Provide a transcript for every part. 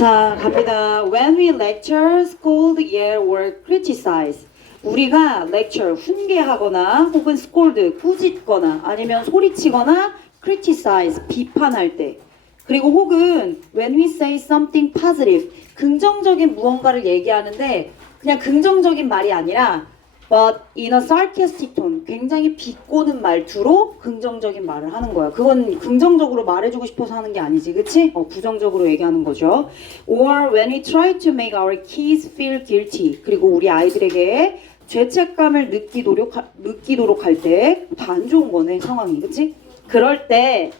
자, 갑니다. When we lecture, scold, yell, or criticize. 우리가 lecture, 훈계하거나 혹은 scold, 꾸짖거나 아니면 소리치거나 criticize, 비판할 때. 그리고 혹은 when we say something positive, 긍정적인 무언가를 얘기하는데 그냥 긍정적인 말이 아니라 but in a sarcastic tone, 굉장히 비꼬는 말투로 긍정적인 말을 하는 거야. 그건 긍정적으로 말해주고 싶어서 하는 게 아니지, 그치? 부정적으로 얘기하는 거죠. Or when we try to make our kids feel guilty, 그리고 우리 아이들에게 죄책감을 느끼도록 할 때 다 안 좋은 거네, 상황이, 그치? 그럴 때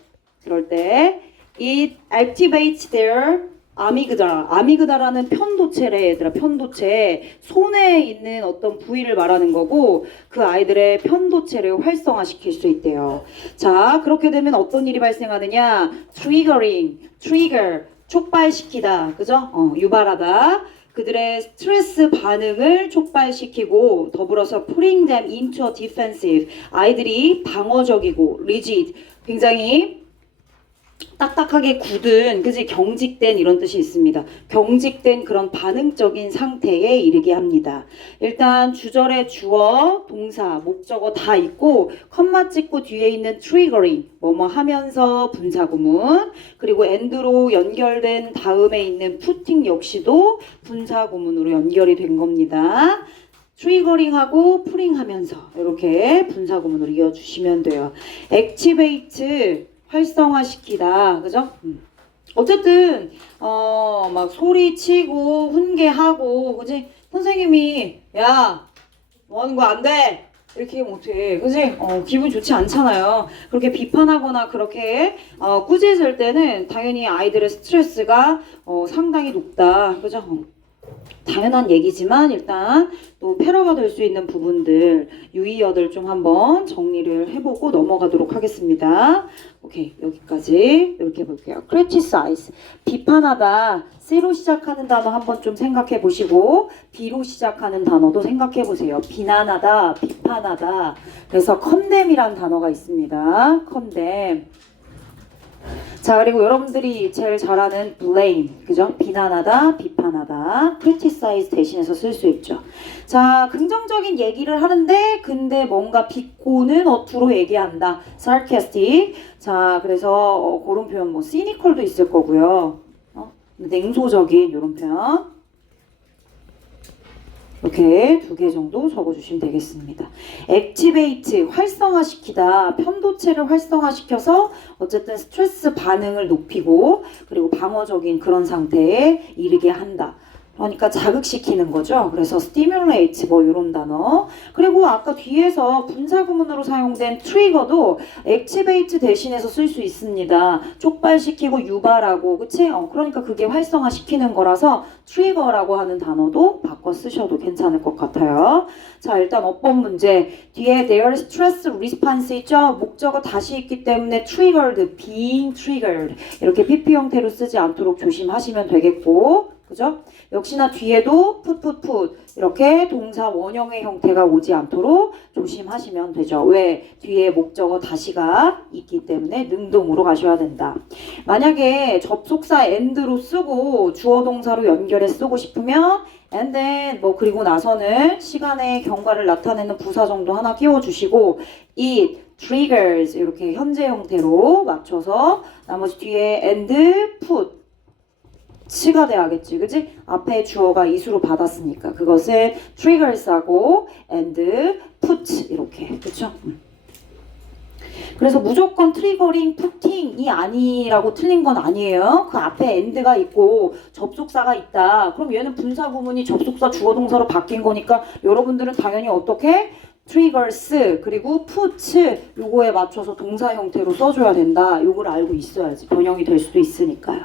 it activates their 아미그다라는 편도체래, 얘들아. 편도체. 손에 있는 어떤 부위를 말하는 거고 그 아이들의 편도체를 활성화시킬 수 있대요. 자, 그렇게 되면 어떤 일이 발생하느냐? trigger, 촉발시키다. 그죠? 유발하다. 그들의 스트레스 반응을 촉발시키고 더불어서 putting them into a defensive. 아이들이 방어적이고 rigid, 굉장히 딱딱하게 굳은, 그지? 경직된 이런 뜻이 있습니다. 경직된 그런 반응적인 상태에 이르게 합니다. 일단 주절에 주어, 동사, 목적어 다 있고 컴마 찍고 뒤에 있는 triggering, 뭐뭐 하면서 분사구문, 그리고 and로 연결된 다음에 있는 putting 역시도 분사구문으로 연결이 된 겁니다. 트리거링하고 풀링하면서 이렇게 분사구문으로 이어주시면 돼요. activate, 활성화시키다, 그죠? 어쨌든 막 소리치고 훈계하고, 그지? 선생님이 야, 뭐 하는 거 안 돼, 이렇게 얘기 못해, 그지? 기분 좋지 않잖아요. 그렇게 비판하거나 그렇게 꾸짖을 때는 당연히 아이들의 스트레스가 상당히 높다, 그죠? 당연한 얘기지만 일단 또 패러가 될 수 있는 부분들, 유의어들 좀 한번 정리를 해보고 넘어가도록 하겠습니다. 오케이, 여기까지 이렇게 볼게요. criticize, 비판하다. C로 시작하는 단어 한번 좀 생각해 보시고 B로 시작하는 단어도 생각해 보세요. 비난하다, 비판하다. 그래서 condemn이라는 단어가 있습니다. condemn. 자, 그리고 여러분들이 제일 잘 아는 blame, 그죠? 비난하다, 비판하다, criticize 대신해서 쓸 수 있죠. 자, 긍정적인 얘기를 하는데 근데 뭔가 비꼬는 어투로 얘기한다, sarcastic. 자, 그래서 그런 표현, 뭐 cynical도 있을 거고요. 냉소적인 이런 표현. 이렇게 2개 정도 적어주시면 되겠습니다. activate, 활성화시키다. 편도체를 활성화시켜서 어쨌든 스트레스 반응을 높이고 그리고 방어적인 그런 상태에 이르게 한다. 그러니까 자극시키는 거죠. 그래서 stimulate, 뭐 이런 단어. 그리고 아까 뒤에서 분사구문으로 사용된 trigger도 activate 대신해서 쓸 수 있습니다. 촉발시키고 유발하고, 그치? 그러니까 그게 활성화시키는 거라서 trigger라고 하는 단어도 바꿔 쓰셔도 괜찮을 것 같아요. 자, 일단 어법 문제. 뒤에 their stress response 있죠? 목적어 다시 있기 때문에 triggered, being triggered. 이렇게 PP 형태로 쓰지 않도록 조심하시면 되겠고, 그죠? 역시나 뒤에도 put 이렇게 동사 원형의 형태가 오지 않도록 조심하시면 되죠. 왜? 뒤에 목적어 다시가 있기 때문에 능동으로 가셔야 된다. 만약에 접속사 and로 쓰고 주어 동사로 연결해 쓰고 싶으면 and then 뭐 그리고 나서는 시간의 경과를 나타내는 부사 정도 하나 끼워주시고 it triggers 이렇게 현재 형태로 맞춰서 나머지 뒤에 and put 치가 돼야겠지, 그지? 앞에 주어가 이수로 받았으니까 그것을 triggers하고 and put 이렇게, 그쵸? 그래서 무조건 트리거링, 푸팅이 아니라고 틀린 건 아니에요. 그 앞에 and가 있고 접속사가 있다. 그럼 얘는 분사구문이 접속사 주어동사로 바뀐 거니까 여러분들은 당연히 어떻게? triggers 그리고 put 요거에 맞춰서 동사 형태로 써줘야 된다. 요걸 알고 있어야지 변형이 될 수도 있으니까요.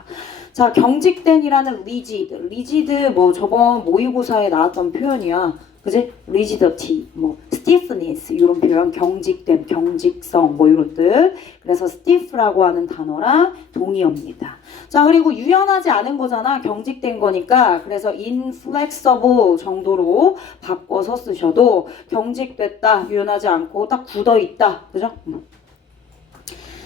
자, 경직된이라는 rigid 뭐 저번 모의고사에 나왔던 표현이야. 그지? rigidity, 뭐 stiffness 이런 표현, 경직됨, 경직성 뭐 이런 뜻. 그래서 stiff라고 하는 단어랑 동의어입니다. 자, 그리고 유연하지 않은 거잖아. 경직된 거니까. 그래서 inflexible 정도로 바꿔서 쓰셔도 경직됐다, 유연하지 않고 딱 굳어 있다. 그죠?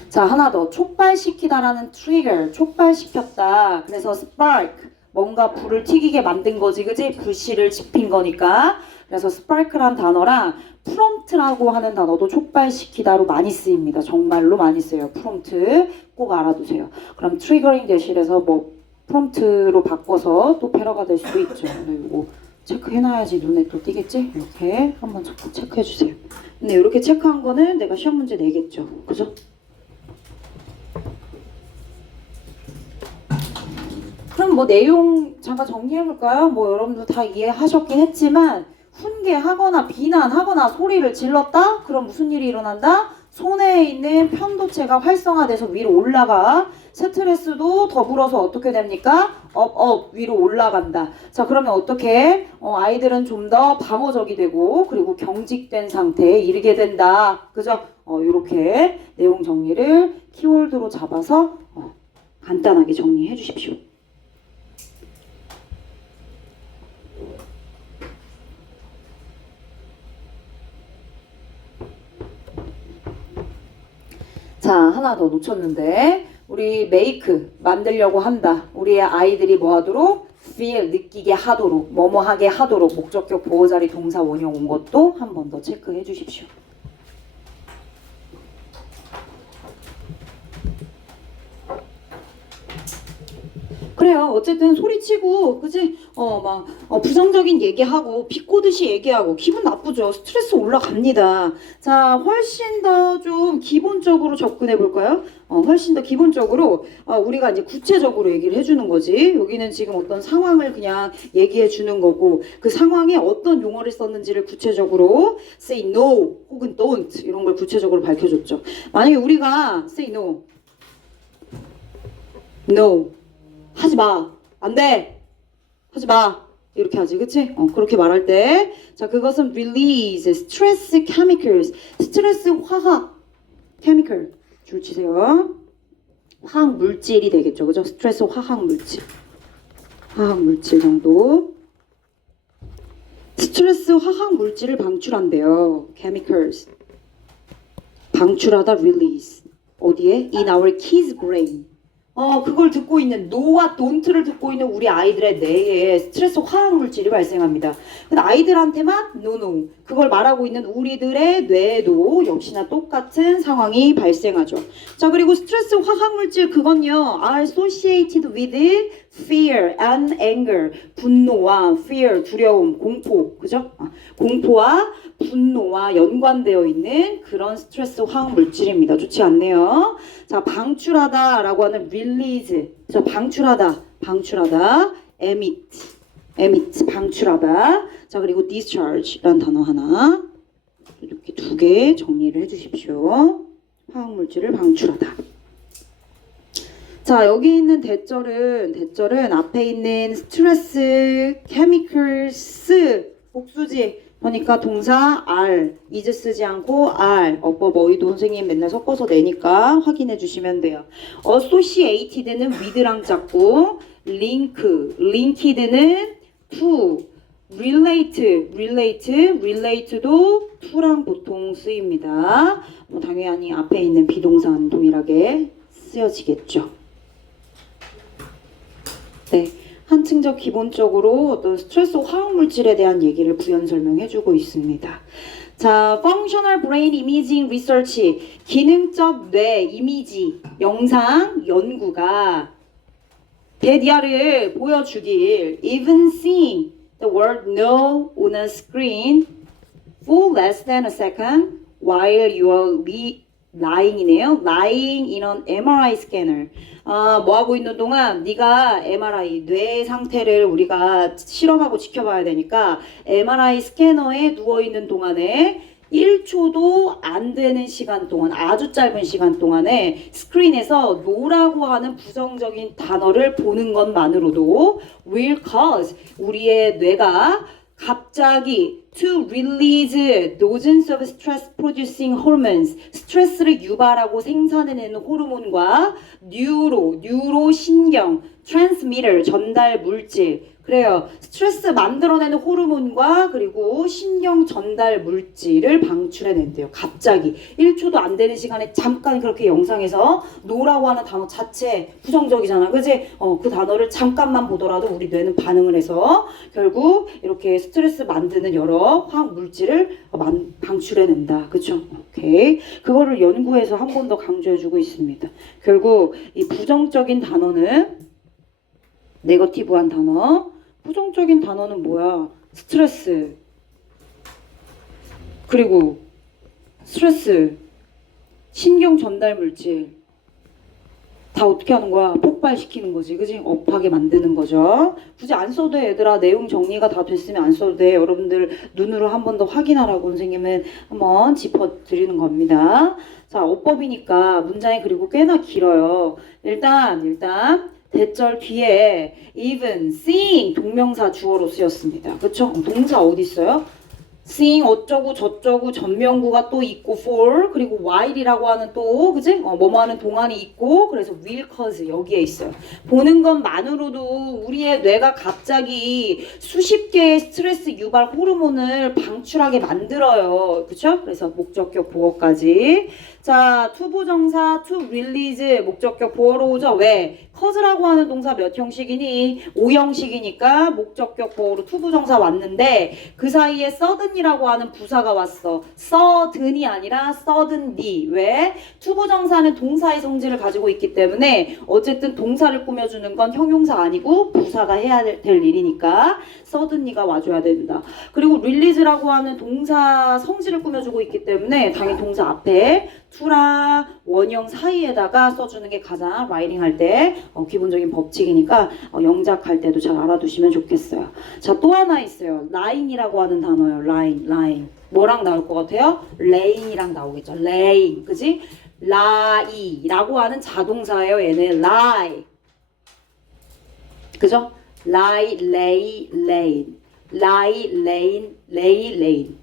자, 하나 더. 촉발시키다라는 trigger, 촉발시켰다. 그래서 spark, 뭔가 불을 튀기게 만든 거지, 그지? 불씨를 지핀 거니까. 그래서 스파크란 단어랑 프롬프트라고 하는 단어도 촉발시키다로 많이 쓰입니다. 정말로 많이 써요. 프롬프트 꼭 알아두세요. 그럼 트리거링 대실에서 뭐 프롬프트로 바꿔서 또 패러가 될 수도 있죠. 근데 이거 체크해놔야지 눈에 또 띄겠지? 이렇게 한번 체크해주세요. 근데 이렇게 체크한 거는 내가 시험 문제 내겠죠. 그죠? 그럼 뭐 내용 잠깐 정리해볼까요? 뭐 여러분들 다 이해하셨긴 했지만 훈계하거나 비난하거나 소리를 질렀다? 그럼 무슨 일이 일어난다? 손에 있는 편도체가 활성화돼서 위로 올라가. 스트레스도 더불어서 어떻게 됩니까? 업 위로 올라간다. 자, 그러면 어떻게? 아이들은 좀 더 방어적이 되고 그리고 경직된 상태에 이르게 된다. 그죠? 이렇게 내용 정리를 키워드로 잡아서 간단하게 정리해 주십시오. 자, 하나 더 놓쳤는데 우리 메이크 만들려고 한다. 우리의 아이들이 뭐 하도록? feel 느끼게 하도록, 뭐뭐 하게 하도록 목적격 보호자리 동사 원형 온 것도 한 번 더 체크해 주십시오. 그래요. 어쨌든 소리치고, 그지? 부정적인 얘기하고, 비꼬듯이 얘기하고, 기분 나쁘죠? 스트레스 올라갑니다. 자, 훨씬 더 좀 기본적으로 접근해 볼까요? 훨씬 더 기본적으로, 우리가 이제 구체적으로 얘기를 해주는 거지. 여기는 지금 어떤 상황을 그냥 얘기해 주는 거고, 그 상황에 어떤 용어를 썼는지를 구체적으로 say no 혹은 don't 이런 걸 구체적으로 밝혀줬죠. 만약에 우리가 say no, no. 하지 마. 안 돼. 하지 마. 이렇게 하지. 그치? 그렇게 말할 때. 자, 그것은 release, stress chemicals. 스트레스 화학, chemical. 줄 치세요. 화학 물질이 되겠죠. 그죠? 스트레스 화학 물질. 화학 물질 정도. 스트레스 화학 물질을 방출한대요. chemicals. 방출하다 release. 어디에? In our kids' brain. 그걸 듣고 있는 no와 don't를 듣고 있는 우리 아이들의 뇌에 스트레스 화학 물질이 발생합니다. 근데 아이들한테만 no. 그걸 말하고 있는 우리들의 뇌에도 역시나 똑같은 상황이 발생하죠. 자, 그리고 스트레스 화학 물질 그건요, are associated with fear and anger. 분노와 fear, 두려움, 공포, 그죠? 공포와 분노와 연관되어 있는 그런 스트레스 화학 물질입니다. 좋지 않네요. 자, 방출하다라고 하는 release. 자, 방출하다, emit, 방출하다. 자, 그리고 discharge라는 단어 하나. 이렇게 두 개 정리를 해주십시오. 화학 물질을 방출하다. 자, 여기 있는 대절은 앞에 있는 스트레스, chemicals, 복수지. 그러니까 동사 R, is 쓰지 않고 R, 어법 어휘도 선생님 맨날 섞어서 내니까 확인해 주시면 돼요. associated는 with랑 짰고, linked는 to, relate도 to랑 보통 쓰입니다. 당연히 앞에 있는 비동사는 동일하게 쓰여지겠죠. 네. 한층적 기본적으로 어떤 스트레스 화학 물질에 대한 얘기를 부연 설명해주고 있습니다. 자, Functional Brain Imaging Research, 기능적 뇌 이미지 영상 연구가 데디아를 보여주길 even seeing the word no on a screen for less than a second while you are lying이네요. lying in an MRI scanner. 뭐 하고 있는 동안 네가 MRI 뇌 상태를 우리가 실험하고 지켜봐야 되니까 MRI 스캐너에 누워 있는 동안에 1초도 안 되는 시간 동안, 아주 짧은 시간 동안에 스크린에서 no라고 하는 부정적인 단어를 보는 것만으로도 will cause 우리의 뇌가 갑자기 to release dozens of stress producing hormones, 스트레스를 유발하고 생산해내는 호르몬과 뉴로 신경, transmitter 전달 물질, 그래요. 스트레스 만들어내는 호르몬과 그리고 신경 전달 물질을 방출해낸대요. 갑자기 1초도 안 되는 시간에 잠깐 그렇게 영상에서 노라고 하는 단어 자체 부정적이잖아. 그지? 그 단어를 잠깐만 보더라도 우리 뇌는 반응을 해서 결국 이렇게 스트레스 만드는 여러 화학 물질을 방출해낸다. 그쵸? 오케이. 그거를 연구해서 한 번 더 강조해주고 있습니다. 결국 이 부정적인 단어는 네거티브한 단어. 부정적인 단어는 뭐야? 스트레스. 그리고 스트레스, 신경 전달 물질. 다 어떻게 하는 거야? 폭발시키는 거지. 그지? 업하게 만드는 거죠. 굳이 안 써도 돼, 얘들아. 내용 정리가 다 됐으면 안 써도 돼. 여러분들 눈으로 한 번 더 확인하라고 선생님은 한번 짚어드리는 겁니다. 자, 어법이니까 문장이 그리고 꽤나 길어요. 일단 대절 뒤에 even, seeing 동명사 주어로 쓰였습니다. 그쵸? 동사 어디 있어요? seeing 어쩌고 저쩌고 전명구가 또 있고 for 그리고 while이라고 하는 또 그지? 뭐뭐 하는 동안이 있고 그래서 will cause 여기에 있어요. 보는 것만으로도 우리의 뇌가 갑자기 수십 개의 스트레스 유발 호르몬을 방출하게 만들어요. 그쵸? 그래서 목적격 보어까지. 자, 투부정사 to release 목적격 보어로 오죠. 왜? cause라고 하는 동사 몇 형식이니? 5형식이니까 목적격 보어로 투부정사 왔는데 그 사이에 sudden이라고 하는 부사가 왔어. sudden이 아니라 suddenly. 왜? 투부정사는 동사의 성질을 가지고 있기 때문에 어쨌든 동사를 꾸며주는 건 형용사 아니고 부사가 해야 될 일이니까 suddenly가 와줘야 된다. 그리고 release라고 하는 동사 성질을 꾸며주고 있기 때문에 당연히 동사 앞에 to랑 원형 사이에다가 써주는 게 가장 라이팅 할 때 기본적인 법칙이니까 영작할 때도 잘 알아두시면 좋겠어요. 자, 또 하나 있어요. line이라고 하는 단어예요. line. 뭐랑 나올 것 같아요? laying이랑 나오겠죠. laying, 그지? lie라고 하는 자동사예요. 얘는 lie. 그죠? lie, lay, lane. lie, lane, lay, lane.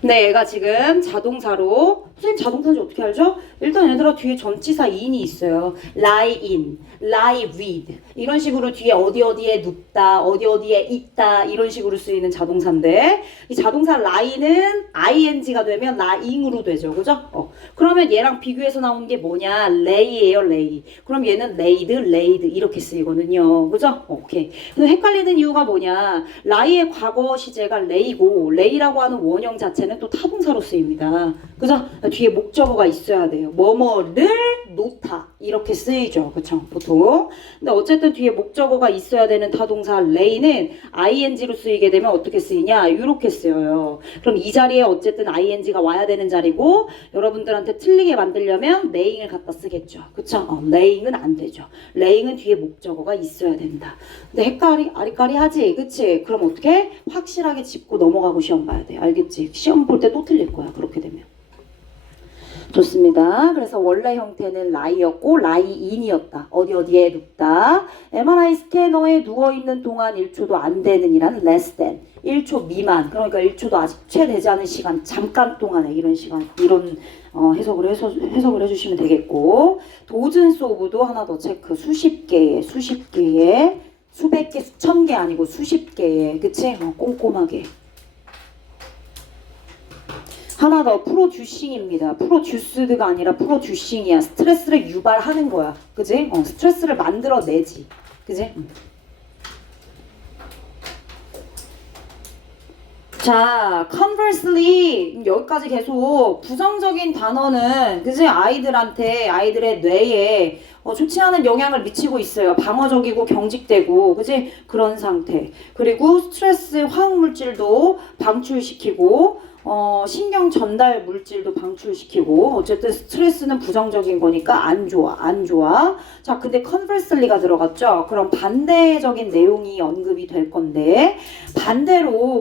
근데 얘가 지금 자동사로 선생님 자동사인지 어떻게 알죠? 일단 얘들아 뒤에 전치사 in이 있어요. lie in, lie with 이런 식으로 뒤에 어디에 눕다, 어디에 있다 이런 식으로 쓰이는 자동사인데 이 자동사 lie는 ing가 되면 lying으로 되죠. 그죠? 그러면 얘랑 비교해서 나오는 게 뭐냐? lay예요, lay. 그럼 얘는 laid 이렇게 쓰이거든요. 그죠? 오케이. 근데 헷갈리는 이유가 뭐냐? lie의 과거 시제가 lay고 lay라고 하는 원형 자체는 또 타동사로 쓰입니다. 그죠? 뒤에 목적어가 있어야 돼요. 뭐뭐를 놓다 이렇게 쓰이죠. 그쵸? 보통. 근데 어쨌든 뒤에 목적어가 있어야 되는 타동사 lay는 ing로 쓰이게 되면 어떻게 쓰이냐? 이렇게 쓰여요. 그럼 이 자리에 어쨌든 ing가 와야 되는 자리고 여러분들한테 틀리게 만들려면 laying을 갖다 쓰겠죠. 그쵸? laying은 안 되죠. laying은 뒤에 목적어가 있어야 된다. 근데 아리까리하지? 그치? 그럼 어떻게? 확실하게 짚고 넘어가고 시험 봐야 돼. 알겠지? 시험 볼 때 또 틀릴 거야. 그렇게 되면. 좋습니다. 그래서 원래 형태는 lie였고 lie인이었다. 어디에 눕다. MRI 스캐너에 누워있는 동안 1초도 안 되는 이란 less than. 1초 미만. 그러니까 1초도 아직 채되지 않은 시간. 잠깐 동안에 이런 시간. 이런 해석을 해주시면 되겠고. 도즌스 오브도 하나 더 체크. 수십 개의 수백 개, 수천 개 아니고 수십 개의 그치? 꼼꼼하게. 하나 더 프로듀싱입니다. 프로듀스드가 아니라 프로듀싱이야. 스트레스를 유발하는 거야. 그지? 스트레스를 만들어내지. 그지? 자, conversely 여기까지 계속 부정적인 단어는 그지? 아이들의 뇌에 좋지 않은 영향을 미치고 있어요. 방어적이고 경직되고 그지? 그런 상태. 그리고 스트레스 화학물질도 방출시키고 신경 전달 물질도 방출시키고 어쨌든 스트레스는 부정적인 거니까 안 좋아. 자, 근데 conversely가 들어갔죠. 그럼 반대적인 내용이 언급이 될 건데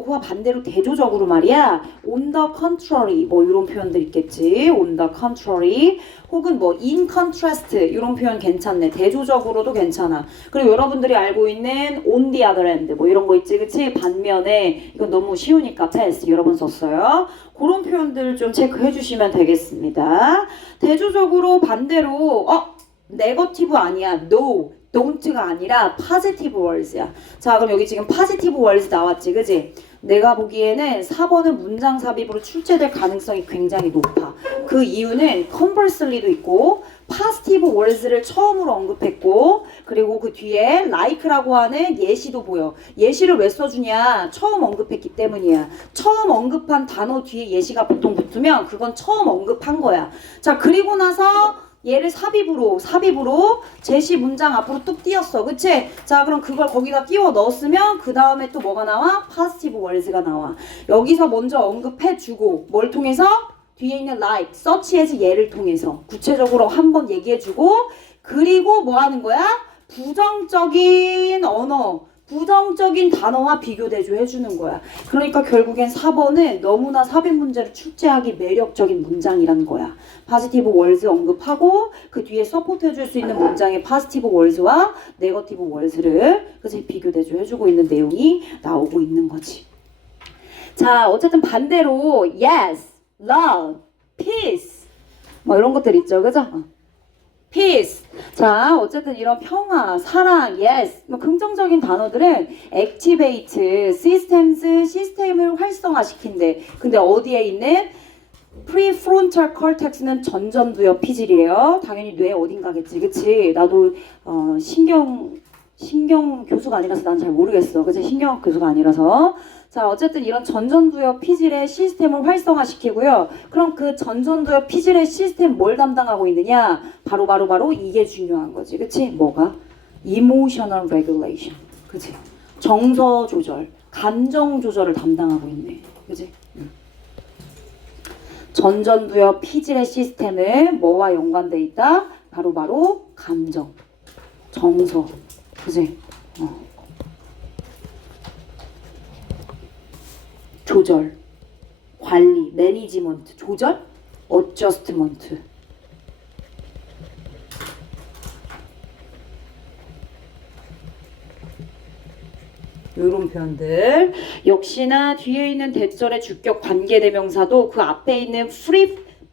그와 반대로 대조적으로 말이야. on the contrary 뭐 이런 표현들 있겠지. on the contrary 혹은 뭐 in contrast 이런 표현 괜찮네. 대조적으로도 괜찮아. 그리고 여러분들이 알고 있는 on the other hand 뭐 이런 거 있지, 그치? 반면에 이건 너무 쉬우니까 pass 여러 번 썼어요. 그런 표현들 좀 체크해 주시면 되겠습니다. 대조적으로 반대로 네거티브 아니야. no don't가 아니라 positive words야. 자, 그럼 여기 지금 positive words 나왔지, 그지? 내가 보기에는 4번은 문장 삽입으로 출제될 가능성이 굉장히 높아. 그 이유는 conversely도 있고 positive words를 처음으로 언급했고 그리고 그 뒤에 like라고 하는 예시도 보여. 예시를 왜 써주냐? 처음 언급했기 때문이야. 처음 언급한 단어 뒤에 예시가 보통 붙으면 그건 처음 언급한 거야. 자, 그리고 나서 얘를 삽입으로 제시 문장 앞으로 뚝 띄었어. 그치? 자, 그럼 그걸 거기다 끼워 넣었으면 그 다음에 또 뭐가 나와? positive words가 나와. 여기서 먼저 언급해주고 뭘 통해서? 뒤에 있는 like, search as 얘를 통해서 구체적으로 한번 얘기해주고 그리고 뭐 하는 거야? 부정적인 언어, 부정적인 단어와 비교 대조해주는 거야. 그러니까 결국엔 4번은 너무나 삽입 문제를 출제하기 매력적인 문장이라는 거야. positive words 언급하고 그 뒤에 서포트해줄 수 있는 문장의 positive words와 negative words를 그치 비교 대조해주고 있는 내용이 나오고 있는 거지. 자, 어쨌든 반대로 yes, love, peace 뭐 이런 것들 있죠, 그죠? peace. 자, 어쨌든 이런 평화, 사랑, yes, 뭐 긍정적인 단어들은 activate, systems, 시스템을 활성화시킨대. 근데 어디에 있는 prefrontal cortex는 전전두엽 피질이래요. 당연히 뇌 어딘가겠지, 그치? 나도 신경 교수가 아니라서 난 잘 모르겠어. 그치? 신경 교수가 아니라서. 자, 어쨌든 이런 전전두엽 피질의 시스템을 활성화시키고요. 그럼 그 전전두엽 피질의 시스템 뭘 담당하고 있느냐? 바로 이게 중요한 거지. 그치? 뭐가? Emotional regulation. 그치? 정서 조절, 감정 조절을 담당하고 있네. 그치? 전전두엽 피질의 시스템은 뭐와 연관돼 있다? 바로 감정, 정서. 그치? 조절, 관리, 매니지먼트, 조절, 어저스트먼트. 이런 표현들. 역시나 뒤에 있는 대절의 주격 관계대명사도 그 앞에 있는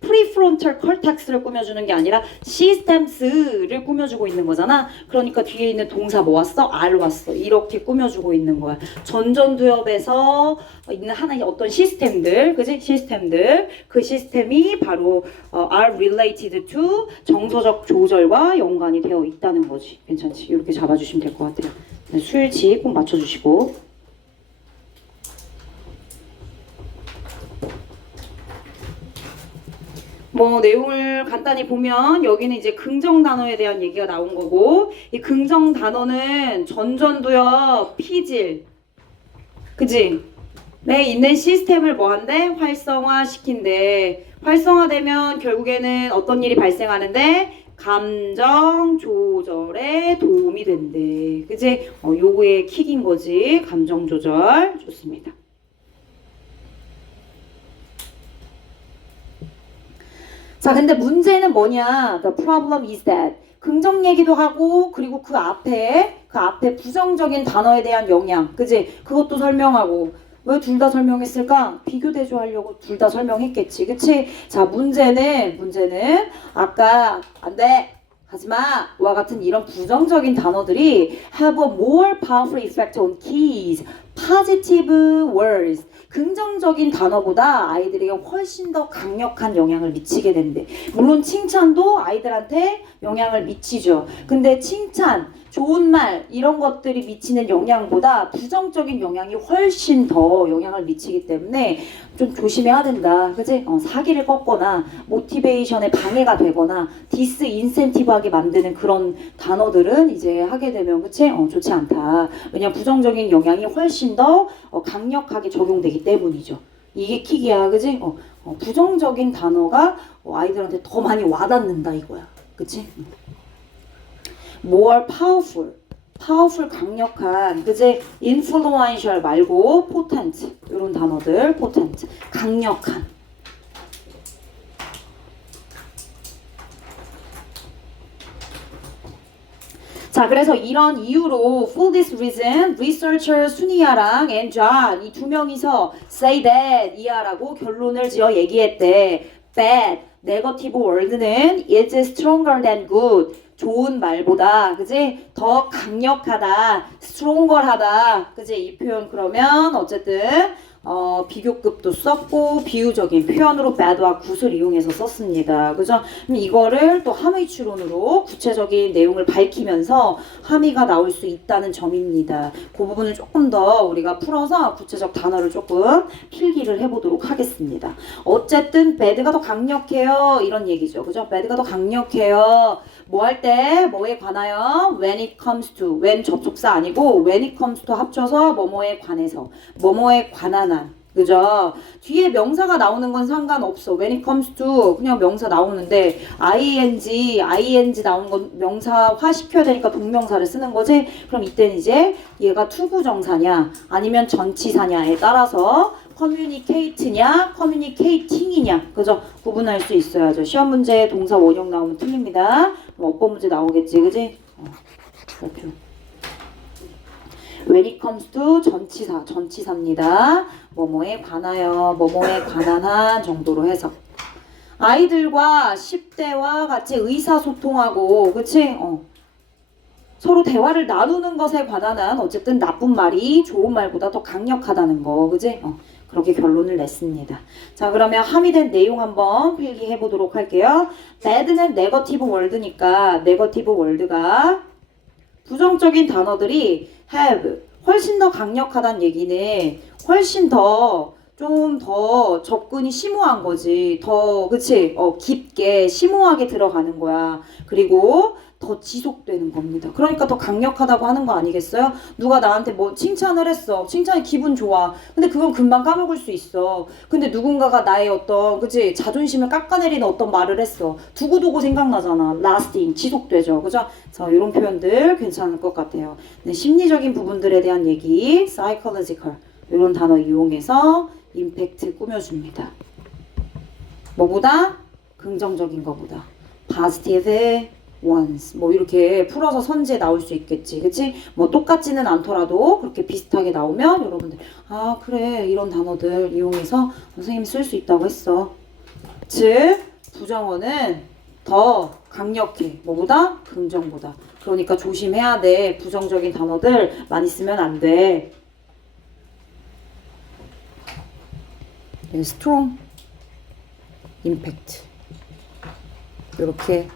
프리프론탈 컬텍스를 꾸며주는 게 아니라 시스템스를 꾸며주고 있는 거잖아. 그러니까 뒤에 있는 동사 뭐 왔어? R 왔어. 이렇게 꾸며주고 있는 거야. 전전두엽에서 있는 하나의 어떤 시스템들, 그지? 시스템들. 그 시스템이 바로 are related to 정서적 조절과 연관이 되어 있다는 거지. 괜찮지? 이렇게 잡아주시면 될 것 같아요. 수일치 꼭 맞춰주시고. 뭐 내용을 간단히 보면 여기는 이제 긍정 단어에 대한 얘기가 나온 거고 이 긍정 단어는 전전두엽 피질 그지? 네, 있는 시스템을 뭐한대? 활성화시킨대. 활성화되면 결국에는 어떤 일이 발생하는데? 감정 조절에 도움이 된대. 그지? 요거의 킥인 거지. 감정 조절. 좋습니다. 자, 근데 문제는 뭐냐? The problem is that 긍정 얘기도 하고 그리고 그 앞에 부정적인 단어에 대한 영향, 그지? 그것도 설명하고 왜 둘 다 설명했을까? 비교 대조하려고 둘 다 설명했겠지, 그치? 자, 문제는 아까 안 돼, 하지마와 같은 이런 부정적인 단어들이 have a more powerful effect on kids. positive words. 긍정적인 단어보다 아이들에게 훨씬 더 강력한 영향을 미치게 된대. 물론 칭찬도 아이들한테 영향을 미치죠. 근데 칭찬, 좋은 말 이런 것들이 미치는 영향보다 부정적인 영향이 훨씬 더 영향을 미치기 때문에 좀 조심해야 된다. 그치? 사기를 꺾거나 모티베이션에 방해가 되거나 디스인센티브하게 만드는 그런 단어들은 이제 하게 되면 그치? 좋지 않다. 왜냐면 부정적인 영향이 훨씬 더 강력하게 적용되기 때문이죠. 이게 킥이야. 그치? 부정적인 단어가 아이들한테 더 많이 와닿는다 이거야. 그치? more powerful 강력한, 그제 influential 말고 potent 이런 단어들, potent 강력한. 자, 그래서 이런 이유로 for this reason researcher 순이야랑 and John 이 두 명이서 say that 이하라고 결론을 지어 얘기했대. bad 네거티브 월드는 is stronger than good. 좋은 말보다 그지 더 강력하다 스트롱걸하다 그지 이 표현 그러면 어쨌든 비교급도 썼고 비유적인 표현으로 bad와 good을 이용해서 썼습니다. 그죠? 그럼 이거를 또 함의 추론으로 구체적인 내용을 밝히면서 함의가 나올 수 있다는 점입니다. 그 부분을 조금 더 우리가 풀어서 구체적 단어를 조금 필기를 해보도록 하겠습니다. 어쨌든 bad가 더 강력해요. 이런 얘기죠. 그죠? bad가 더 강력해요. 뭐 할 때 뭐에 관하여 when it comes to when 접속사 아니고 when it comes to 합쳐서 뭐뭐에 관해서 뭐뭐에 관한 한 그죠? 뒤에 명사가 나오는 건 상관없어. when it comes to 그냥 명사 나오는데 ing 나오는 건 명사화 시켜야 되니까 동명사를 쓰는 거지. 그럼 이때는 이제 얘가 투부정사냐 아니면 전치사냐에 따라서 communicate냐 communicating이냐 그죠? 구분할 수 있어야죠. 시험 문제 동사 원형 나오면 틀립니다. 어법 문제 나오겠지 그지? 그렇죠. when it comes to 전치사입니다. 뭐뭐에 관하여 뭐뭐에 관한 한 정도로 해석. 아이들과 10대와 같이 의사소통하고 그치? 서로 대화를 나누는 것에 관한 한 어쨌든 나쁜 말이 좋은 말보다 더 강력하다는 거 그지? 그렇게 결론을 냈습니다. 자 그러면 함의된 내용 한번 필기해 보도록 할게요. bad는 네거티브 월드니까 네거티브 월드가 부정적인 단어들이 have 훨씬 더 강력하다는 얘기는 훨씬 더 좀 더 접근이 심오한 거지. 더 그치? 깊게 심오하게 들어가는 거야. 그리고 더 지속되는 겁니다. 그러니까 더 강력하다고 하는 거 아니겠어요? 누가 나한테 뭐 칭찬을 했어. 칭찬이 기분 좋아. 근데 그건 금방 까먹을 수 있어. 근데 누군가가 나의 어떤 그치? 자존심을 깎아내리는 어떤 말을 했어. 두고두고 생각나잖아. lasting 지속되죠. 그죠? 그래서 이런 표현들 괜찮을 것 같아요. 네, 심리적인 부분들에 대한 얘기 psychological 이런 단어 이용해서 임팩트 꾸며줍니다. 뭐보다? 긍정적인 거보다 positive ones 뭐 이렇게 풀어서 선지에 나올 수 있겠지 그치? 뭐 똑같지는 않더라도 그렇게 비슷하게 나오면 여러분들 아 그래 이런 단어들 이용해서 선생님이 쓸 수 있다고 했어. 즉 부정어는 더 강력해. 뭐보다? 긍정보다. 그러니까 조심해야 돼. 부정적인 단어들 많이 쓰면 안 돼. strong impact 이렇게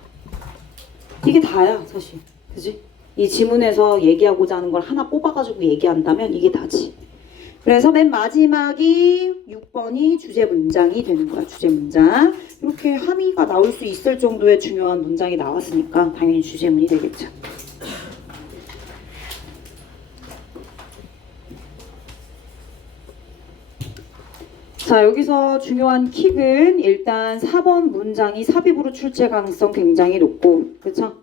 이게 다야 사실 그지? 이 지문에서 얘기하고자 하는 걸 하나 뽑아가지고 얘기한다면 이게 다지. 그래서 맨 마지막이 6번이 주제 문장이 되는 거야. 주제 문장 이렇게 함의가 나올 수 있을 정도의 중요한 문장이 나왔으니까 당연히 주제문이 되겠죠. 자 여기서 중요한 킥은 일단 4번 문장이 삽입으로 출제 가능성 굉장히 높고 그렇죠?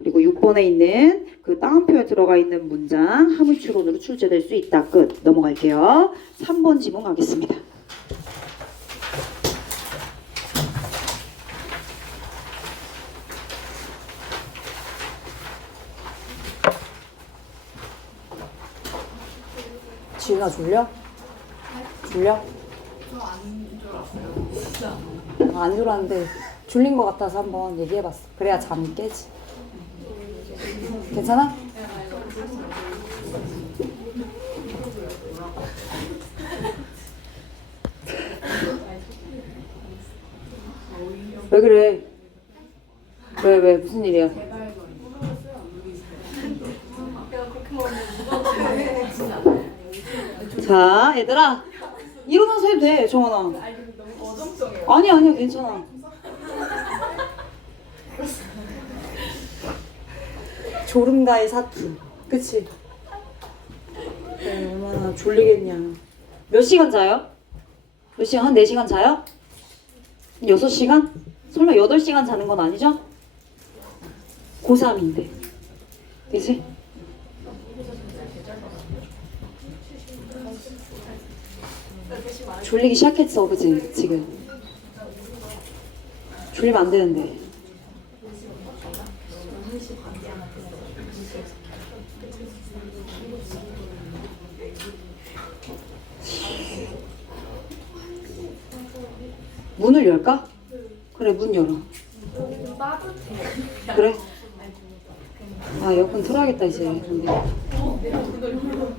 그리고 6번에 있는 그 따옴표에 들어가 있는 문장 함의 추론으로 출제될 수 있다. 끝. 넘어갈게요. 3번 지문 가겠습니다. 지은아 졸려? 졸려? 안 졸았는데 졸린 것 같아서 한번 얘기해봤어. 그래야 잠이 깨지. 괜찮아? 왜 그래? 왜 무슨 일이야? 자 얘들아 일어나서 해도 돼 정원아. 아니야 괜찮아. 졸음가의 사투 그치? 얼마나 졸리겠냐. 몇 시간 자요? 몇 시간? 한 4시간 자요? 6시간? 설마 8시간 자는 건 아니죠? 고3인데 그치? 졸리기 시작했어 그치? 지금 졸리면 안 되는데. 문을 열까? 그래 문 열어. 그래 아, 에어컨 틀어야겠다 이제. 근데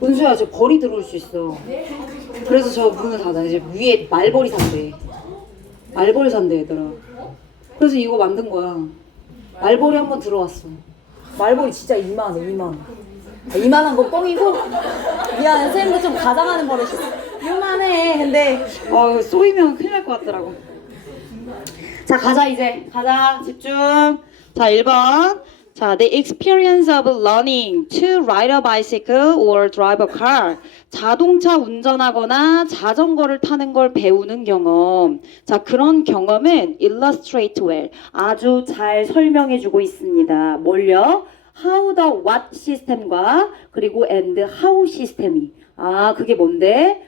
은수야, 저 벌이 들어올 수 있어. 그래서 저 문을 닫아. 이제 위에 말벌이 산대. 말벌 산대 얘들아. 그래서 이거 만든 거야. 말벌이 한번 들어왔어. 말벌이 진짜 이만해, 이만. 아, 이만한 건 뻥이고. 미안해, 선생님도 좀 가장하는 버릇이 있어. 이만해. 근데 쏘이면 큰일 날 것 같더라고. 자, 가자 이제. 가자. 집중. 자, 1번. 자, the experience of learning to ride a bicycle or drive a car. 자동차 운전하거나 자전거를 타는 걸 배우는 경험. 자, 그런 경험은 illustrate well. 아주 잘 설명해주고 있습니다. 뭘요? how the what 시스템과 그리고 and how 시스템이. 아, 그게 뭔데?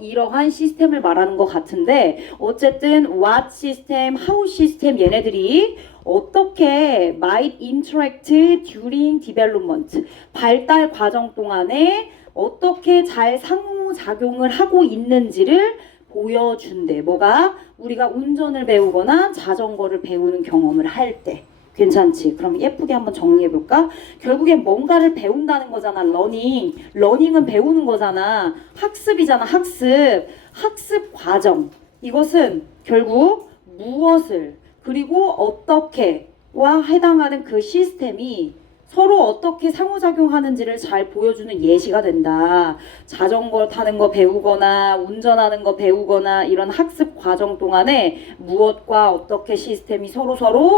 이러한 시스템을 말하는 것 같은데 어쨌든 what 시스템, how 시스템 얘네들이 어떻게 might interact during development 발달 과정 동안에 어떻게 잘 상호작용을 하고 있는지를 보여준대. 뭐가? 우리가 운전을 배우거나 자전거를 배우는 경험을 할 때. 괜찮지? 그럼 예쁘게 한번 정리해볼까? 결국엔 뭔가를 배운다는 거잖아. 러닝은 배우는 거잖아. 학습이잖아. 학습 과정. 이것은 결국 무엇을 그리고 어떻게와 해당하는 그 시스템이 서로 어떻게 상호작용하는지를 잘 보여주는 예시가 된다. 자전거 타는 거 배우거나 운전하는 거 배우거나 이런 학습 과정 동안에 무엇과 어떻게 시스템이 서로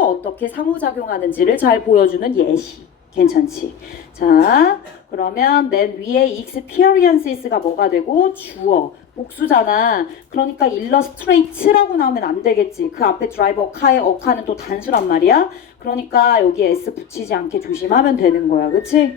어떻게 상호작용하는지를 잘 보여주는 예시. 괜찮지? 자, 그러면 맨 위에 experiences가 뭐가 되고? 주어. 복수잖아. 그러니까 illustrate라고 나오면 안 되겠지. 그 앞에 drive 어카의 어카는 또 단수란 말이야. 그러니까 여기 s 붙이지 않게 조심하면 되는 거야. 그치?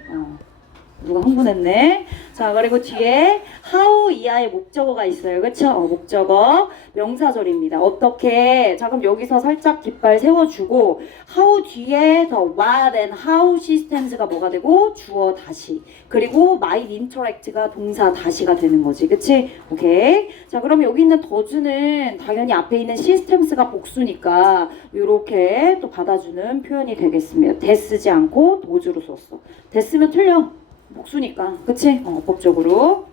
누가 흥분했네. 자, 그리고 뒤에 how 이하의 목적어가 있어요. 그쵸? 목적어 명사절입니다. 어떻게? 자, 그럼 여기서 살짝 깃발 세워주고 how 뒤에 더 what and how systems가 뭐가 되고? 주어 다시. 그리고 might interact가 동사 다시가 되는 거지. 그치? 오케이. 자, 그럼 여기 있는 더즈는 당연히 앞에 있는 systems가 복수니까 이렇게 또 받아주는 표현이 되겠습니다. 대 쓰지 않고 도즈로 썼어. 대 쓰면 틀려. 복수니까. 그치? 법적으로.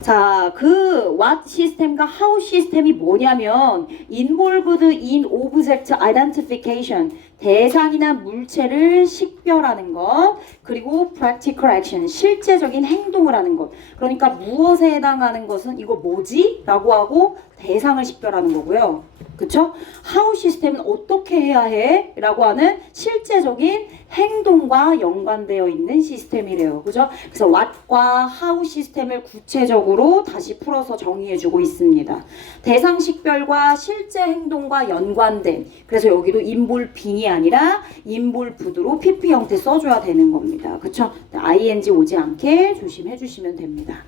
자, 그 what 시스템과 how 시스템이 뭐냐면 involved in object identification 대상이나 물체를 식별하는 것 그리고 practical action 실제적인 행동을 하는 것 그러니까 무엇에 해당하는 것은 이거 뭐지? 라고 하고 대상을 식별하는 거고요. 그쵸? how 시스템은 어떻게 해야 해? 라고 하는 실제적인 행동과 연관되어 있는 시스템이래요. 그죠? 그래서 what과 how 시스템을 구체적으로 다시 풀어서 정의해주고 있습니다. 대상 식별과 실제 행동과 연관된 그래서 여기도 involving이 아니라 involved로 PP 형태 써줘야 되는 겁니다. 그쵸? ing 오지 않게 조심해 주시면 됩니다.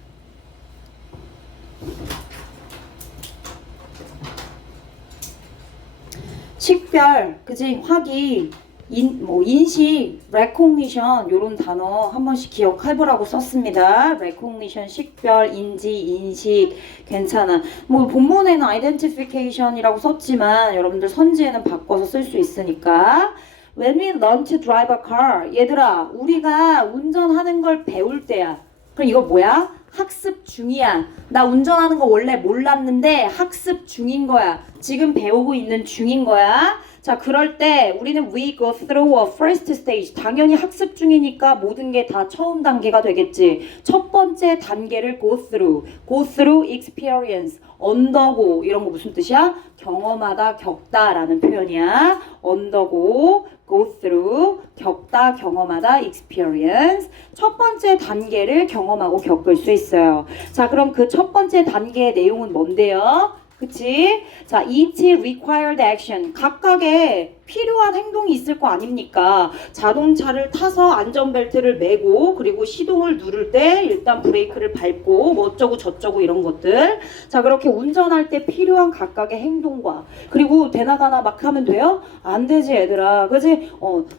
식별, 그지? 확인, 인식, recognition 요런 단어 한 번씩 기억해보라고 썼습니다. recognition, 식별, 인식 괜찮아. 본문에는 identification이라고 썼지만 여러분들 선지에는 바꿔서 쓸 수 있으니까 when we learn to drive a car 얘들아 우리가 운전하는 걸 배울 때야. 그럼 이거 뭐야? 학습 중이야. 나 운전하는 거 원래 몰랐는데 학습 중인 거야. 지금 배우고 있는 중인 거야. 자, 그럴 때 우리는 we go through a first stage. 당연히 학습 중이니까 모든 게 다 처음 단계가 되겠지. 첫 번째 단계를 go through experience. undergo 이런 거 무슨 뜻이야? 경험하다, 겪다라는 표현이야. undergo, go through, 겪다, 경험하다, experience. 첫 번째 단계를 경험하고 겪을 수 있어요. 자, 그럼 그 첫 번째 단계의 내용은 뭔데요? 그치? 자, each required action. 각각의 필요한 행동이 있을 거 아닙니까? 자동차를 타서 안전벨트를 매고 그리고 시동을 누를 때 일단 브레이크를 밟고 뭐 어쩌고 저쩌고 이런 것들. 자, 그렇게 운전할 때 필요한 각각의 행동과 그리고 되나가나 막 하면 돼요? 안 되지 얘들아. 그치?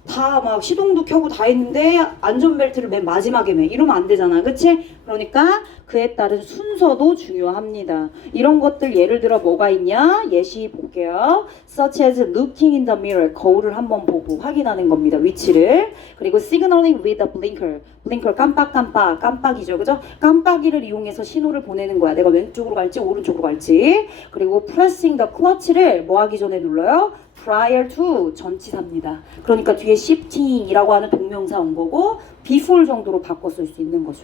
다 막 시동도 켜고 다 했는데 안전벨트를 맨 마지막에 매. 이러면 안 되잖아. 그치? 그러니까 그에 따른 순서도 중요합니다. 이런 것들 예를 들어 뭐가 있냐? 예시 볼게요. Such as looking in the mirror. mirror, 거울을 한번 보고 확인하는 겁니다. 위치를. 그리고 signaling with a blinker. 블링커 깜빡깜빡, 깜빡이죠. 그죠? 깜빡이를 이용해서 신호를 보내는 거야. 내가 왼쪽으로 갈지 오른쪽으로 갈지. 그리고 pressing the clutch를 뭐 하기 전에 눌러요? prior to 전치사입니다. 그러니까 뒤에 shifting이라고 하는 동명사 온 거고 before 정도로 바꿔 쓸 수 있는 거죠.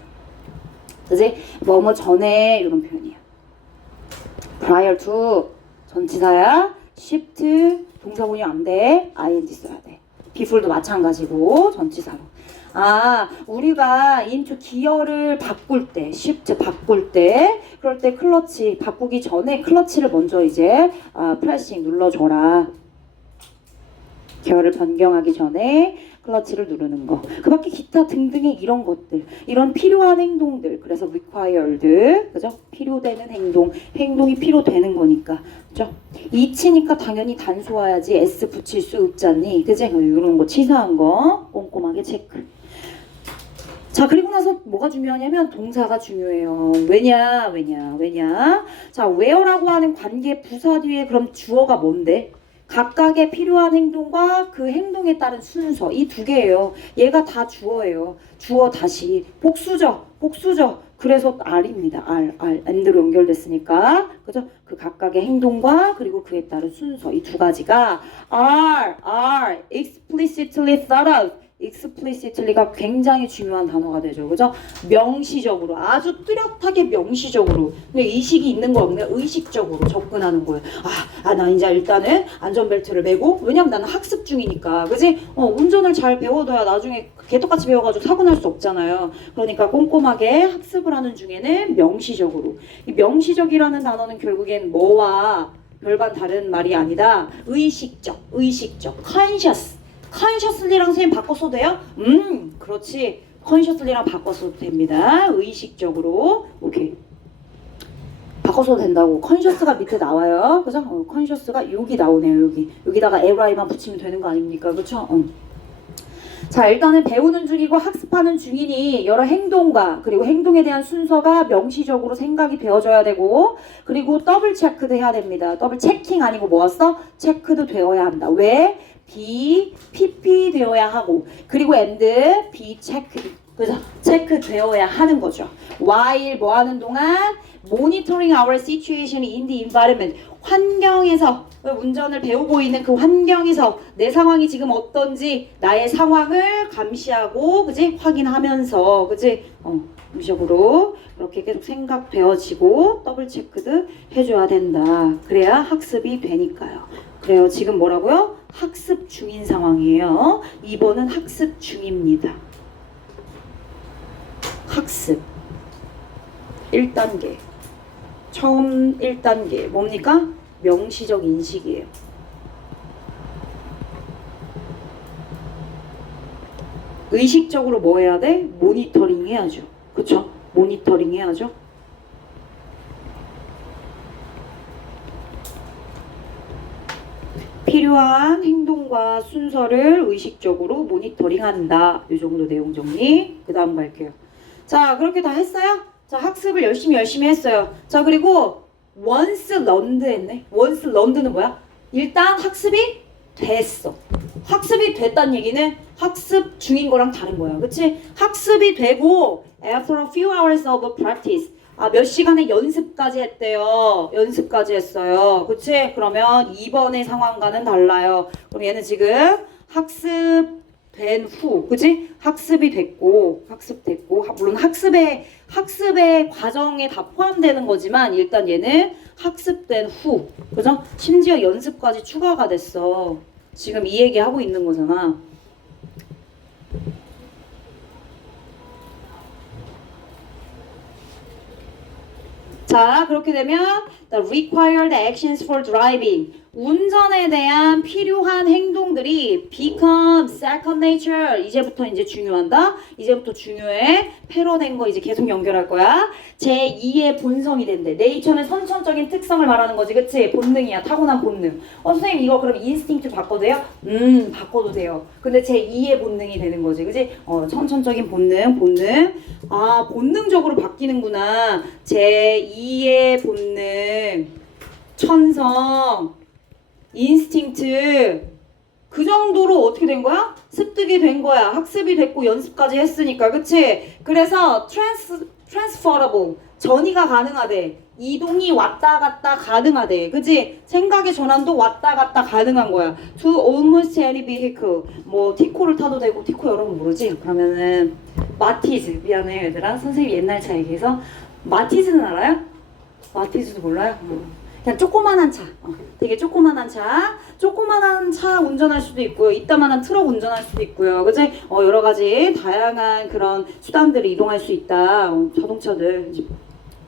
그지? 뭐뭐 전에 이런 표현이야. prior to 전치사야. shift 동사본이 안 돼. ing 써야 돼. before도 마찬가지고 전치사로. 아, 우리가 into 기어를 바꿀 때, shift 바꿀 때, 그럴 때 클러치 바꾸기 전에 클러치를 먼저 이제 pressing 눌러줘라. 기어를 변경하기 전에 클러치를 누르는 거. 그 밖에 기타 등등의 이런 것들, 이런 필요한 행동들. 그래서 required, 그죠? 필요되는 행동, 행동이 필요되는 거니까, 그죠? 이치니까 당연히 단수 와야지 s 붙일 수 없잖니, 그지? 이런 거 치사한 거 꼼꼼하게 체크. 자, 그리고 나서 뭐가 중요하냐면 동사가 중요해요. 왜냐? 자, where라고 하는 관계 부사 뒤에 그럼 주어가 뭔데? 각각의 필요한 행동과 그 행동에 따른 순서, 이 두 개예요. 얘가 다 주어예요. 주어 다시 복수죠. 그래서 R입니다. and로 연결됐으니까, 그죠? 그 각각의 행동과 그리고 그에 따른 순서, 이 두 가지가 are explicitly thought of. explicitly가 굉장히 중요한 단어가 되죠. 그죠? 명시적으로, 아주 뚜렷하게 명시적으로. 근데 의식이 있는 거 없네. 의식적으로 접근하는 거예요. 나 이제 일단은 안전벨트를 매고, 왜냐면 나는 학습 중이니까. 그지? 운전을 잘 배워둬야 나중에 개떡같이 배워가지고 사고 날 수 없잖아요. 그러니까 꼼꼼하게 학습을 하는 중에는 명시적으로. 이 명시적이라는 단어는 결국엔 뭐와 별반 다른 말이 아니다. 의식적, consciously랑 선생님 바꿔 써도 돼요? 그렇지. consciously랑 바꿔 써도 됩니다. 의식적으로. 오케이. 바꿔 써도 된다고. conscious가 밑에 나와요. 그죠? conscious가 여기 나오네요. 여기다가 ly만 붙이면 되는 거 아닙니까? 그렇죠? 자, 일단은 배우는 중이고 학습하는 중이니 여러 행동과 그리고 행동에 대한 순서가 명시적으로 생각이 되어져야 되고, 그리고 더블 체크도 해야 됩니다. 더블 체킹 아니고 뭐였어? 체크도 되어야 한다. 왜? PP 되어야 하고, 그리고 and be checked, 그죠? 체크 되어야 하는 거죠. while 뭐 하는 동안? monitoring our situation in the environment. 환경에서, 운전을 배우고 있는 그 환경에서 내 상황이 지금 어떤지 나의 상황을 감시하고, 그지? 확인하면서, 그지? 무적으로 이렇게 계속 생각되어지고 더블 체크도 해줘야 된다. 그래야 학습이 되니까요. 그래요. 지금 뭐라고요? 학습 중인 상황이에요. 2번은 학습 중입니다. 학습 1단계. 처음 1단계 뭡니까? 명시적 인식이에요. 의식적으로 뭐 해야 돼? 모니터링 해야죠. 그쵸? 모니터링 해야죠. 필요한 행동과 순서를 의식적으로 모니터링한다. 이 정도 내용 정리. 그 다음 갈게요. 자, 그렇게 다 했어요? 자, 학습을 열심히 했어요. 자, 그리고 once learned 했네. once learned는 뭐야? 일단 학습이 됐어. 학습이 됐다는 얘기는 학습 중인 거랑 다른 거야. 그치? 학습이 되고 after a few hours of practice, 몇 시간의 연습까지 했대요. 연습까지 했어요. 그치? 그러면 2번의 상황과는 달라요. 그럼 얘는 지금 학습된 후, 그치? 학습이 됐고, 물론 학습의 과정에 다 포함되는 거지만 일단 얘는 학습된 후, 그죠? 심지어 연습까지 추가가 됐어. 지금 이 얘기 하고 있는 거잖아. 자, 그렇게 되면 the required actions for driving, 운전에 대한 필요한 행동들이 become second nature. 이제부터 이제 중요한다. 이제부터 중요해. 패러된 거 이제 계속 연결할 거야. 제2의 본성이 된대. 네이처는 선천적인 특성을 말하는 거지. 그치? 본능이야. 타고난 본능. 선생님 이거 그럼 인스팅트 바꿔도 돼요? 바꿔도 돼요. 근데 제2의 본능이 되는 거지. 그치? 선천적인 본능. 본능적으로 바뀌는구나. 제2의 본능. 천성. 인스팅트, 그 정도로 어떻게 된 거야? 습득이 된 거야. 학습이 됐고 연습까지 했으니까. 그치? 그래서 transferable. 전이가 가능하대. 이동이 왔다 갔다 가능하대. 그치? 생각의 전환도 왔다 갔다 가능한 거야. To almost any vehicle. 뭐 티코를 타도 되고 티코 여러분 모르지? 그러면은 마티즈. 미안해요 얘들아. 선생님 옛날 차 얘기해서 마티즈는 알아요? 마티즈도 몰라요? 그냥 조그만한 차. 되게 조그만한 차. 조그만한 차 운전할 수도 있고요. 이따만한 트럭 운전할 수도 있고요. 그치? 여러 가지 다양한 그런 수단들을 이동할 수 있다. 자동차들.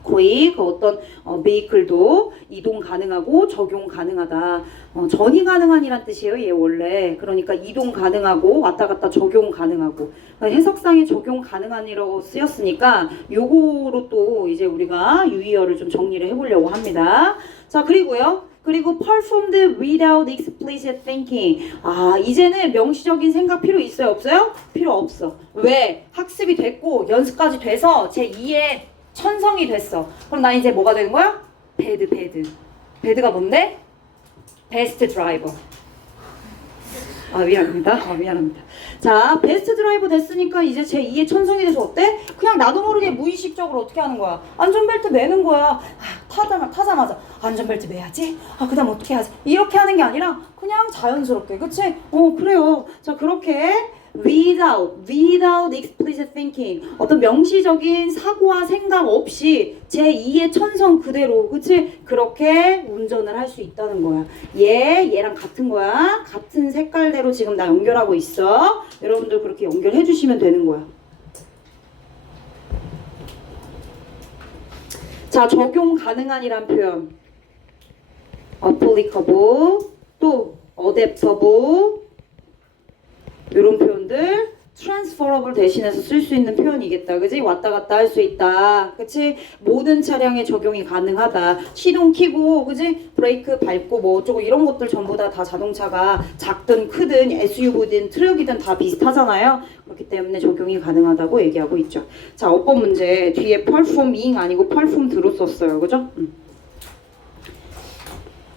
거의 그 어떤 베이클도 이동 가능하고 적용 가능하다. 전이 가능한이란 뜻이에요. 얘 원래. 그러니까 이동 가능하고 왔다 갔다 적용 가능하고. 해석상에 적용 가능한이라고 쓰였으니까 요거로 또 이제 우리가 유의어를 좀 정리를 해보려고 합니다. 자, 그리고요. 그리고 performed without explicit thinking. 이제는 명시적인 생각 필요 있어요? 없어요? 필요 없어. 왜? 학습이 됐고 연습까지 돼서 제2의 천성이 됐어. 그럼 나 이제 뭐가 되는 거야? 배드. 배드가 뭔데? 베스트 드라이버. 미안합니다. 자, 베스트 드라이버 됐으니까 이제 제2의 천성이 돼서 어때? 그냥 나도 모르게 무의식적으로 어떻게 하는 거야? 안전벨트 매는 거야. 타자마자 안전벨트 매야지? 그 다음 어떻게 하지? 이렇게 하는 게 아니라 그냥 자연스럽게. 그치? 그래요. 자, 그렇게 without explicit thinking. 어떤 명시적인 사고와 생각 없이 제2의 천성 그대로, 그치? 그렇게 운전을 할 수 있다는 거야. 얘랑 같은 거야. 같은 색깔대로 지금 나 연결하고 있어. 여러분들 그렇게 연결해 주시면 되는 거야. 자, 적용 가능한이란 표현. applicable, 또 adaptable, 이런 표현들 transferable 대신해서 쓸 수 있는 표현이겠다. 그지? 왔다 갔다 할 수 있다. 그치? 모든 차량에 적용이 가능하다. 시동 켜고, 그지? 브레이크 밟고 뭐 어쩌고 이런 것들 전부 다 자동차가 작든 크든 SUV든 트럭이든 다 비슷하잖아요. 그렇기 때문에 적용이 가능하다고 얘기하고 있죠. 자, 어법 문제 뒤에 performing 아니고 performed로 썼어요. 그죠?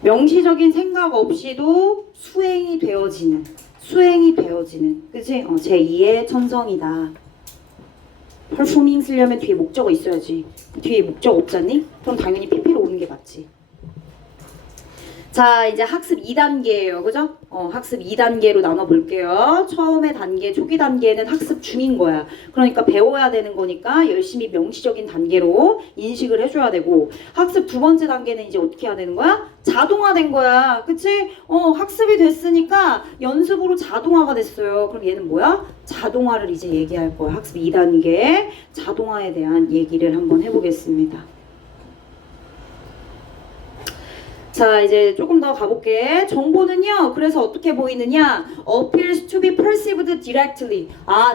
명시적인 생각 없이도 수행이 되어지는, 그치? 제2의 천성이다. performing 쓰려면 뒤에 목적어 있어야지. 뒤에 목적 없잖니? 그럼 당연히 PP로 오는 게 맞지. 자, 이제 학습 2단계예요. 그죠? 학습 2단계로 나눠볼게요. 처음에 단계, 초기 단계는 학습 중인 거야. 그러니까 배워야 되는 거니까 열심히 명시적인 단계로 인식을 해줘야 되고, 학습 두 번째 단계는 이제 어떻게 해야 되는 거야? 자동화된 거야. 그치? 학습이 됐으니까 연습으로 자동화가 됐어요. 그럼 얘는 뭐야? 자동화를 이제 얘기할 거야. 학습 2단계 자동화에 대한 얘기를 한번 해보겠습니다. 자, 이제 조금 더 가볼게. 정보는요, 그래서 어떻게 보이느냐? appears to be perceived directly.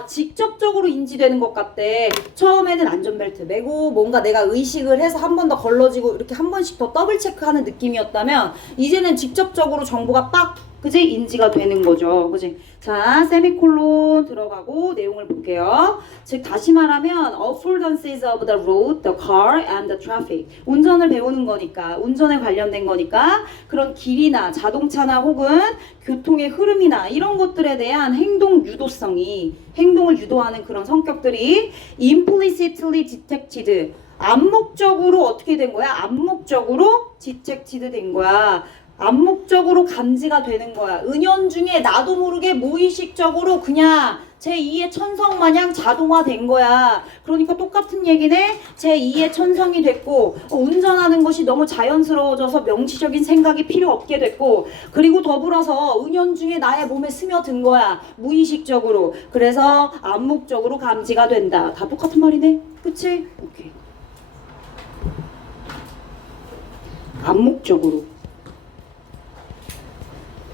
직접적으로 인지되는 것 같대. 처음에는 안전벨트 매고 뭔가 내가 의식을 해서 한 번 더 걸러지고 이렇게 한 번씩 더 더블 체크하는 느낌이었다면, 이제는 직접적으로 정보가 그지? 인지가 되는 거죠. 그지? 자, 세미콜론 들어가고 내용을 볼게요. 즉, 다시 말하면 affordances of the road, the car, and the traffic. 운전을 배우는 거니까, 운전에 관련된 거니까 그런 길이나 자동차나 혹은 교통의 흐름이나 이런 것들에 대한 행동 유도성이, 행동을 유도하는 그런 성격들이 implicitly detected. 암묵적으로 어떻게 된 거야? 암묵적으로 detected 된 거야. 암묵적으로 감지가 되는 거야. 은연중에 나도 모르게 무의식적으로 그냥 제2의 천성 마냥 자동화된 거야. 그러니까 똑같은 얘기네. 제2의 천성이 됐고, 운전하는 것이 너무 자연스러워져서 명시적인 생각이 필요 없게 됐고, 그리고 더불어서 은연중에 나의 몸에 스며든 거야. 무의식적으로. 그래서 암묵적으로 감지가 된다. 다 똑같은 말이네. 그치? 오케이. 암묵적으로.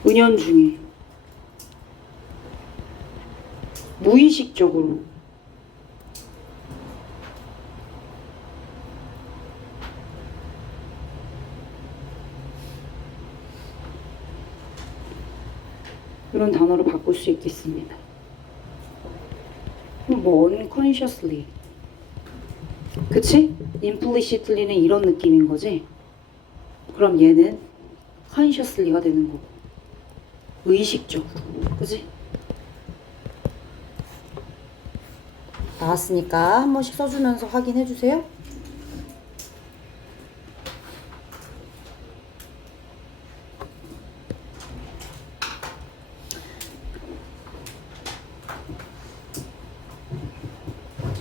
은연중에 무의식적으로 이런 단어로 바꿀 수 있겠습니다. 뭐 unconsciously, 그치? implicitly는 이런 느낌인 거지. 그럼 얘는 consciously가 되는 거고. 의식적으로. 그지? 나왔으니까 한 번씩 써주면서 확인해 주세요.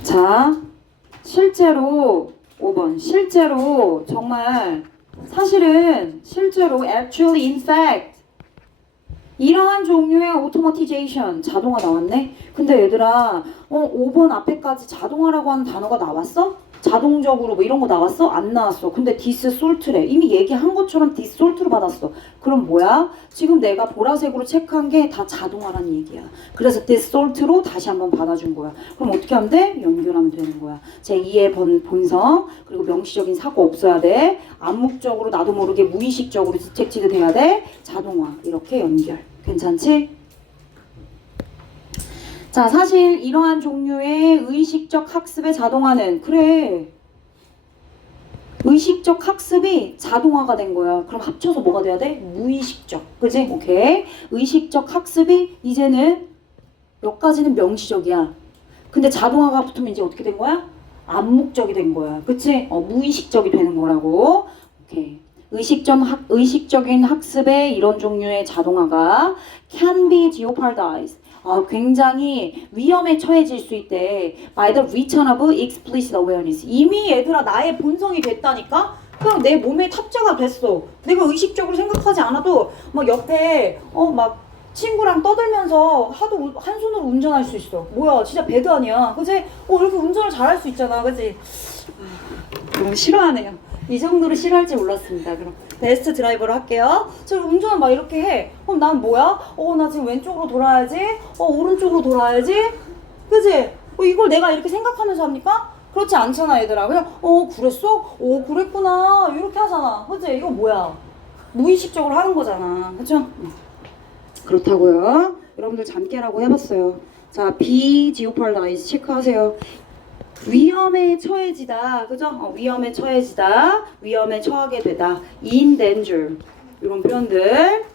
자, 실제로 5번 실제로 정말 사실은 실제로 actually in fact 이러한 종류의 automatization 자동화 나왔네. 근데 얘들아 5번 앞에까지 자동화라고 하는 단어가 나왔어? 자동적으로 뭐 이런 거 나왔어? 안 나왔어. 근데 this salt래. 이미 얘기한 것처럼 this salt로 받았어. 그럼 뭐야? 지금 내가 보라색으로 체크한 게 다 자동화란 얘기야. 그래서 this salt로 다시 한번 받아준 거야. 그럼 어떻게 하면 돼? 연결하면 되는 거야. 제2의 본성 그리고 명시적인 사고 없어야 돼. 암묵적으로 나도 모르게 무의식적으로 디텍티드 돼야 돼. 자동화 이렇게 연결. 괜찮지? 자, 사실 이러한 종류의 의식적 학습의 자동화는 그래 의식적 학습이 자동화가 된 거야. 그럼 합쳐서 뭐가 돼야 돼? 무의식적. 그지? 오케이. 의식적 학습이 이제는 여기까지는 명시적이야. 근데 자동화가 붙으면 이제 어떻게 된 거야? 암묵적이 된 거야. 그치? 무의식적이 되는 거라고. 오케이. 의식적인 학습의 이런 종류의 자동화가 can be jeopardized. 굉장히 위험에 처해질 수 있대. by the return of explicit awareness. 이미 얘들아 나의 본성이 됐다니까? 그냥 내 몸에 탑재가 됐어. 내가 의식적으로 생각하지 않아도 막 옆에 막 친구랑 떠들면서 하도 한 손으로 운전할 수 있어. 뭐야 진짜 배드 아니야. 그치? 이렇게 운전을 잘할 수 있잖아. 그치? 너무 싫어하네요. 이 정도로 싫어할지 몰랐습니다. 그럼 베스트 드라이버로 할게요. 저 운전을 막 이렇게 해. 그럼 난 뭐야? 나 지금 왼쪽으로 돌아야지. 오른쪽으로 돌아야지. 그치? 이걸 내가 이렇게 생각하면서 합니까? 그렇지 않잖아 얘들아. 그냥 그랬어? 그랬구나. 이렇게 하잖아. 그치? 이거 뭐야? 무의식적으로 하는 거잖아. 그쵸? 그렇다고요. 여러분들 잠 깨라고 해봤어요. 자, be jeopardized 체크하세요. 위험에 처해지다, 그죠? 위험에 처해지다, 위험에 처하게 되다, in danger 이런 표현들,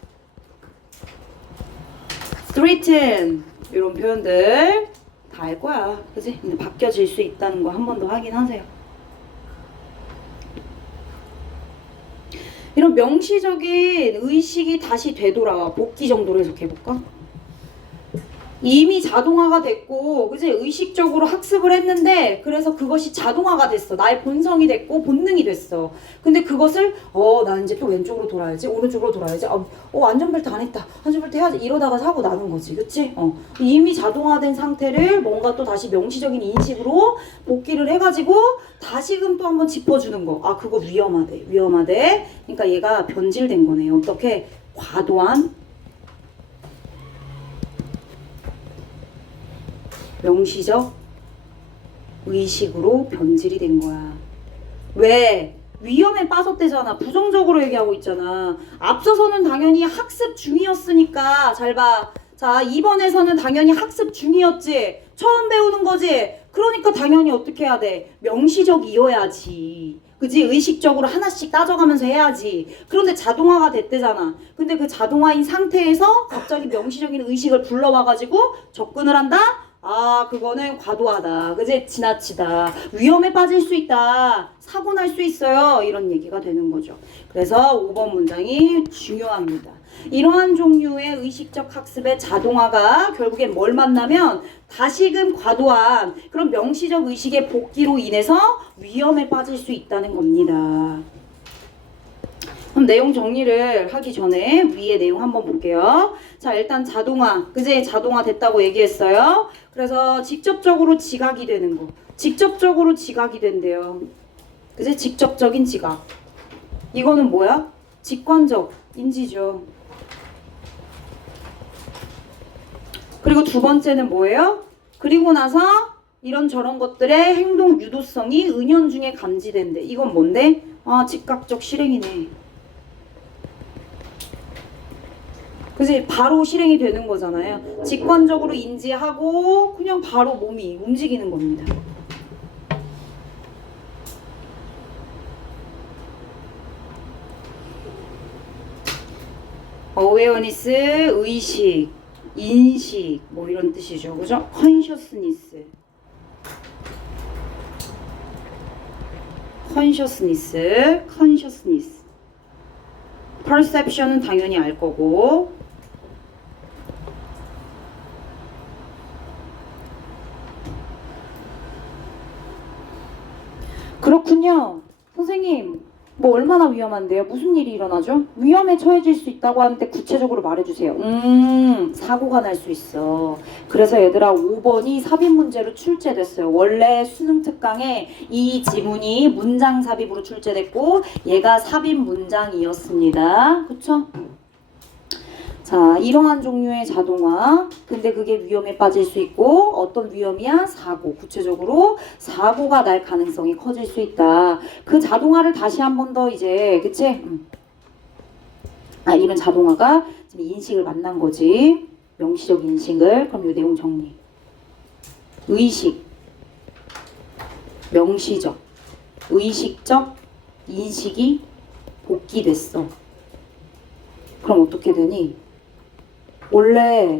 threaten 이런 표현들 다 알 거야, 그지? 근데 바뀌어질 수 있다는 거 한 번 더 확인하세요. 이런 명시적인 의식이 다시 되돌아와. 복귀 정도로 해석해볼까? 이미 자동화가 됐고, 그지? 의식적으로 학습을 했는데, 그래서 그것이 자동화가 됐어. 나의 본성이 됐고, 본능이 됐어. 근데 그것을, 나 이제 또 왼쪽으로 돌아야지, 오른쪽으로 돌아야지, 안전벨트 안 했다, 안전벨트 해야지, 이러다가 사고 나는 거지, 그치? 이미 자동화된 상태를 뭔가 또 다시 명시적인 인식으로 복귀를 해가지고, 다시금 또 한번 짚어주는 거. 그거 위험하대, 위험하대. 그러니까 얘가 변질된 거네. 어떻게? 과도한 명시적 의식으로 변질이 된 거야. 왜? 위험에 빠졌대잖아. 부정적으로 얘기하고 있잖아. 앞서서는 당연히 학습 중이었으니까 잘 봐. 자, 2번에서는 당연히 학습 중이었지. 처음 배우는 거지. 그러니까 당연히 어떻게 해야 돼? 명시적이어야지. 그지? 의식적으로 하나씩 따져가면서 해야지. 그런데 자동화가 됐대잖아. 근데 그 자동화인 상태에서 갑자기 명시적인 의식을 불러와가지고 접근을 한다? 그거는 과도하다. 그지? 지나치다. 위험에 빠질 수 있다. 사고 날 수 있어요. 이런 얘기가 되는 거죠. 그래서 5번 문장이 중요합니다. 이러한 종류의 의식적 학습의 자동화가 결국엔 뭘 만나면 다시금 과도한 그런 명시적 의식의 복귀로 인해서 위험에 빠질 수 있다는 겁니다. 그럼 내용 정리를 하기 전에 위에 내용 한번 볼게요. 자, 일단 자동화, 그제 자동화 됐다고 얘기했어요. 그래서 직접적으로 지각이 되는 거. 직접적으로 지각이 된대요. 그제 직접적인 지각. 이거는 뭐야? 직관적 인지죠. 그리고 두 번째는 뭐예요? 그리고 나서 이런저런 것들의 행동 유도성이 은연중에 감지된대. 이건 뭔데? 즉각적 실행이네. 그치? 바로 실행이 되는 거잖아요. 직관적으로 인지하고 그냥 바로 몸이 움직이는 겁니다. awareness, 의식, 인식, 뭐 이런 뜻이죠. 그죠? consciousness. consciousness. perception은 당연히 알 거고. 그렇군요. 선생님, 뭐 얼마나 위험한데요? 무슨 일이 일어나죠? 위험에 처해질 수 있다고 하는데 구체적으로 말해주세요. 사고가 날 수 있어. 그래서 얘들아 5번이 삽입 문제로 출제됐어요. 원래 수능 특강에 이 지문이 문장 삽입으로 출제됐고 얘가 삽입 문장이었습니다. 그쵸? 자, 이러한 종류의 자동화. 근데 그게 위험에 빠질 수 있고 어떤 위험이야? 사고. 구체적으로 사고가 날 가능성이 커질 수 있다. 그 자동화를 다시 한 번 더 이제 그치? 이런 자동화가 지금 인식을 만난 거지. 명시적 인식을. 그럼 이 내용 정리. 의식, 명시적, 의식적 인식이 복귀됐어. 그럼 어떻게 되니? 원래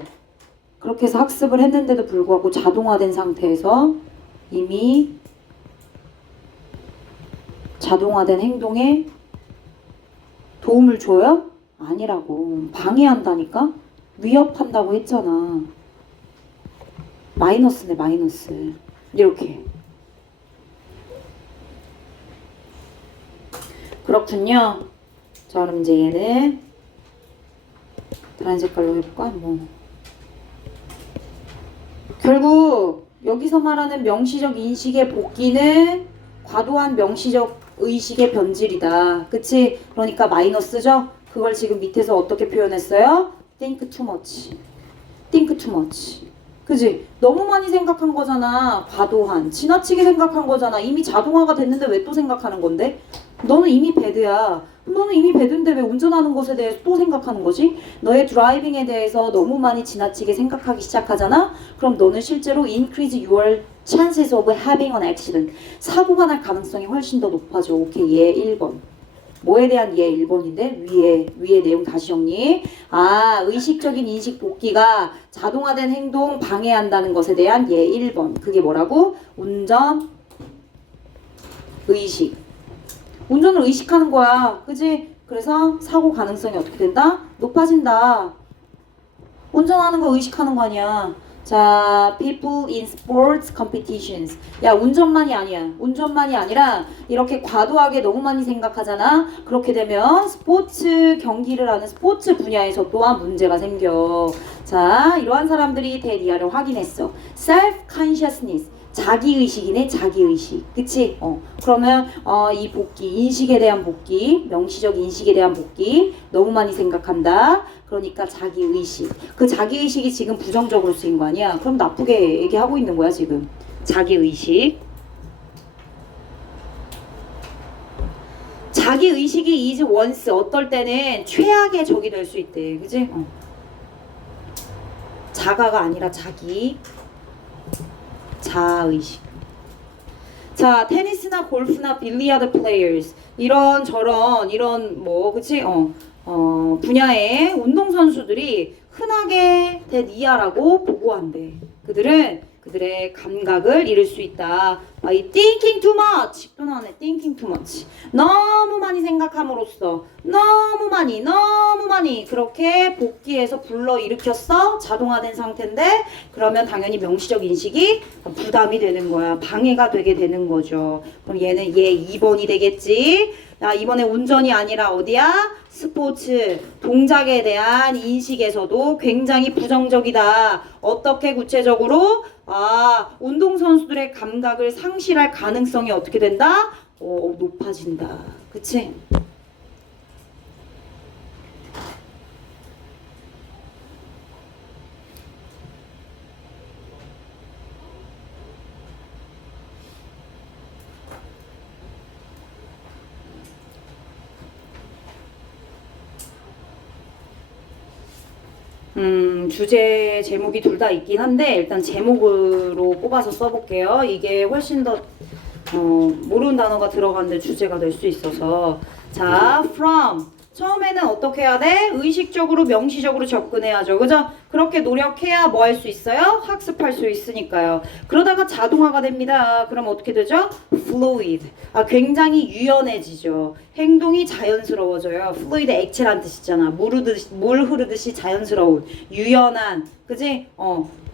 그렇게 해서 학습을 했는데도 불구하고 자동화된 상태에서 이미 자동화된 행동에 도움을 줘요? 아니라고. 방해한다니까? 위협한다고 했잖아. 마이너스네, 마이너스. 이렇게. 그렇군요. 자, 그럼 이제 얘는 다른 색깔로 해볼까? 뭐 결국 여기서 말하는 명시적 인식의 복귀는 과도한 명시적 의식의 변질이다. 그치? 그러니까 마이너스죠? 그걸 지금 밑에서 어떻게 표현했어요? think too much. think too much. 그치? 너무 많이 생각한 거잖아. 과도한. 지나치게 생각한 거잖아. 이미 자동화가 됐는데 왜 또 생각하는 건데? 너는 이미 배드야. 너는 이미 배드인데 왜 운전하는 것에 대해서 또 생각하는 거지? 너의 드라이빙에 대해서 너무 많이 지나치게 생각하기 시작하잖아? 그럼 너는 실제로 increase your chances of having an accident. 사고가 날 가능성이 훨씬 더 높아져. 오케이, 얘 1번. 뭐에 대한 얘 1번인데? 위에 내용 다시 정리. 의식적인 인식 복귀가 자동화된 행동 방해한다는 것에 대한 얘 1번. 그게 뭐라고? 운전 의식. 운전을 의식하는 거야. 그지? 그래서 사고 가능성이 어떻게 된다? 높아진다. 운전하는 거 의식하는 거 아니야. 자, people in sports competitions. 야, 운전만이 아니야. 운전만이 아니라 이렇게 과도하게 너무 많이 생각하잖아. 그렇게 되면 스포츠 경기를 하는 스포츠 분야에서 또한 문제가 생겨. 자, 이러한 사람들이 대리아를 확인했어. self-consciousness. 자기의식이네, 자기의식. 그치? 그러면 이 복귀, 인식에 대한 복귀, 명시적 인식에 대한 복귀 너무 많이 생각한다. 그러니까 자기의식. 그 자기의식이 지금 부정적으로 쓰인 거 아니야? 그럼 나쁘게 얘기하고 있는 거야 지금. 자기의식. 자기의식이 is once 어떨 때는 최악의 적이 될 수 있대. 그치? 자가가 아니라 자기. 자의식. 자, 테니스나 골프나 빌리아드 플레이어스 이런 뭐 그치? 분야의 운동선수들이 흔하게 대니아라고 보고한대. 그들의 감각을 잃을 수 있다. 이 thinking too much 또 나오네. thinking too much. 너무 많이 생각함으로써 너무 많이 그렇게 복귀해서 불러일으켰어. 자동화된 상태인데 그러면 당연히 명시적 인식이 부담이 되는 거야. 방해가 되게 되는 거죠. 그럼 얘는 얘 2번이 되겠지. 야, 이번에 운전이 아니라 어디야? 스포츠, 동작에 대한 인식에서도 굉장히 부정적이다. 어떻게 구체적으로? 운동선수들의 감각을 상실할 가능성이 어떻게 된다? 높아진다. 그치? 주제 제목이 둘 다 있긴 한데 일단 제목으로 뽑아서 써볼게요. 이게 훨씬 더 모르는 단어가 들어가는데 주제가 될 수 있어서. 자, from 처음에는 어떻게 해야 돼? 의식적으로 명시적으로 접근해야죠. 그죠? 그렇게 노력해야 뭐 할 수 있어요? 학습할 수 있으니까요. 그러다가 자동화가 됩니다. 그럼 어떻게 되죠? fluid. 굉장히 유연해지죠. 행동이 자연스러워져요. fluid 액체란 뜻이잖아. 물 흐르듯이 자연스러운, 유연한, 그지?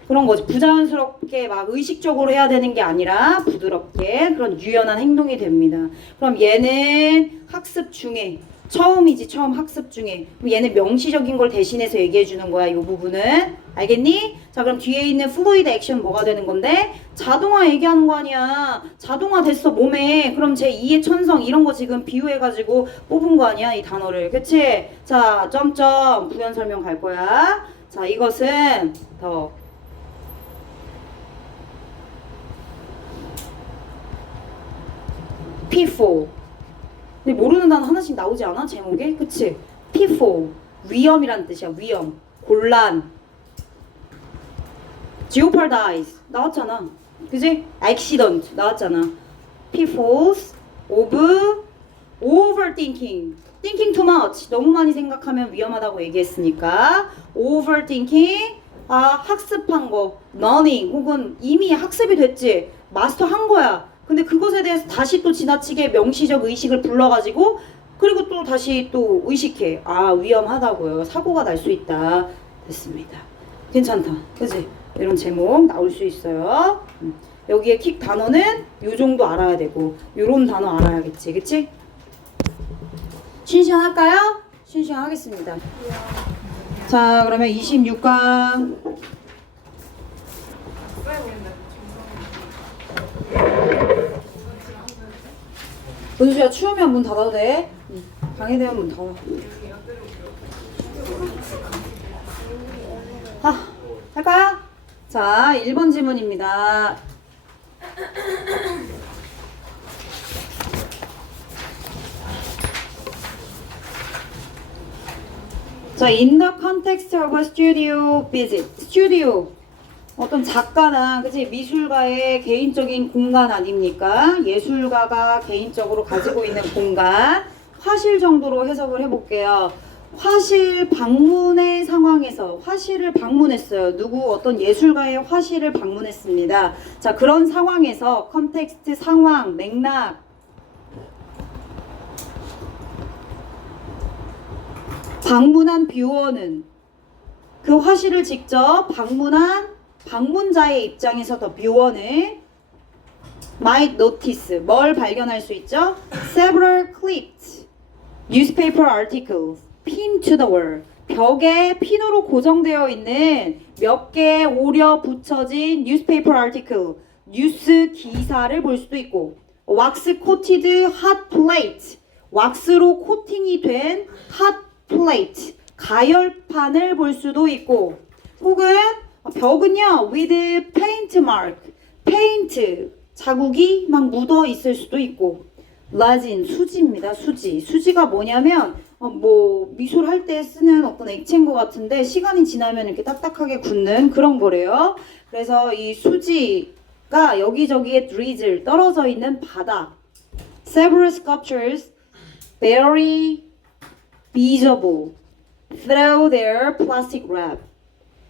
그런 거지. 부자연스럽게 막 의식적으로 해야 되는 게 아니라 부드럽게 그런 유연한 행동이 됩니다. 그럼 얘는 학습 중에 처음이지. 처음 학습 중에. 그럼 얘는 명시적인 걸 대신해서 얘기해 주는 거야. 이 부분은. 알겠니? 자, 그럼 뒤에 있는 fluid action 뭐가 되는 건데? 자동화 얘기하는 거 아니야. 자동화 됐어 몸에. 그럼 제 2의 천성 이런 거 지금 비유해가지고 뽑은 거 아니야 이 단어를. 그치? 자, 점점 부연 설명 갈 거야. 자, 이것은 더 P4. 근데 모르는 단어 하나씩 나오지 않아? 제목에? 그치? P4. 위험이란 뜻이야. 위험. 곤란. jeopardize. 나왔잖아. 그지? accident. 나왔잖아. P4s of overthinking. thinking too much. 너무 많이 생각하면 위험하다고 얘기했으니까. overthinking. 학습한 거. learning. 혹은 이미 학습이 됐지. 마스터한 거야. 근데 그것에 대해서 다시 또 지나치게 명시적 의식을 불러가지고 그리고 또 다시 또 의식해. 위험하다고요. 사고가 날 수 있다. 됐습니다. 괜찮다. 그지? 이런 제목 나올 수 있어요. 여기에 킥 단어는 요 정도 알아야 되고 요런 단어 알아야겠지. 그치? 신시한 할까요? 신시한 하겠습니다. 자, 그러면 26강 은수야, 추우면 문 닫아도 돼? 방해되면 문 닫아. 할까요? 자, 1번 지문입니다. 자, in the context of a studio visit. 스튜디오. 어떤 작가나 그치 미술가의 개인적인 공간 아닙니까? 예술가가 개인적으로 가지고 있는 공간 화실 정도로 해석을 해볼게요. 화실 방문의 상황에서 화실을 방문했어요. 어떤 예술가의 화실을 방문했습니다. 자, 그런 상황에서 컨텍스트 상황 맥락 방문한 뷰어는 그 화실을 직접 방문한 방문자의 입장에서 더 뷰어는 might notice 뭘 발견할 수 있죠? Several clipped newspaper articles pinned to the wall 벽에 핀으로 고정되어 있는 몇 개의 오려 붙여진 newspaper article 뉴스 기사를 볼 수도 있고 wax coated hot plate 왁스로 코팅이 된 hot plate 가열판을 볼 수도 있고 혹은 벽은요 with paint mark 페인트 자국이 막 묻어 있을 수도 있고 resin 수지입니다. 수지가 뭐냐면 미술 할 때 쓰는 어떤 액체인 것 같은데 시간이 지나면 이렇게 딱딱하게 굳는 그런 거래요. 그래서 이 수지가 여기저기에 drizzle 떨어져 있는 바닥 several sculptures very visible through their plastic wrap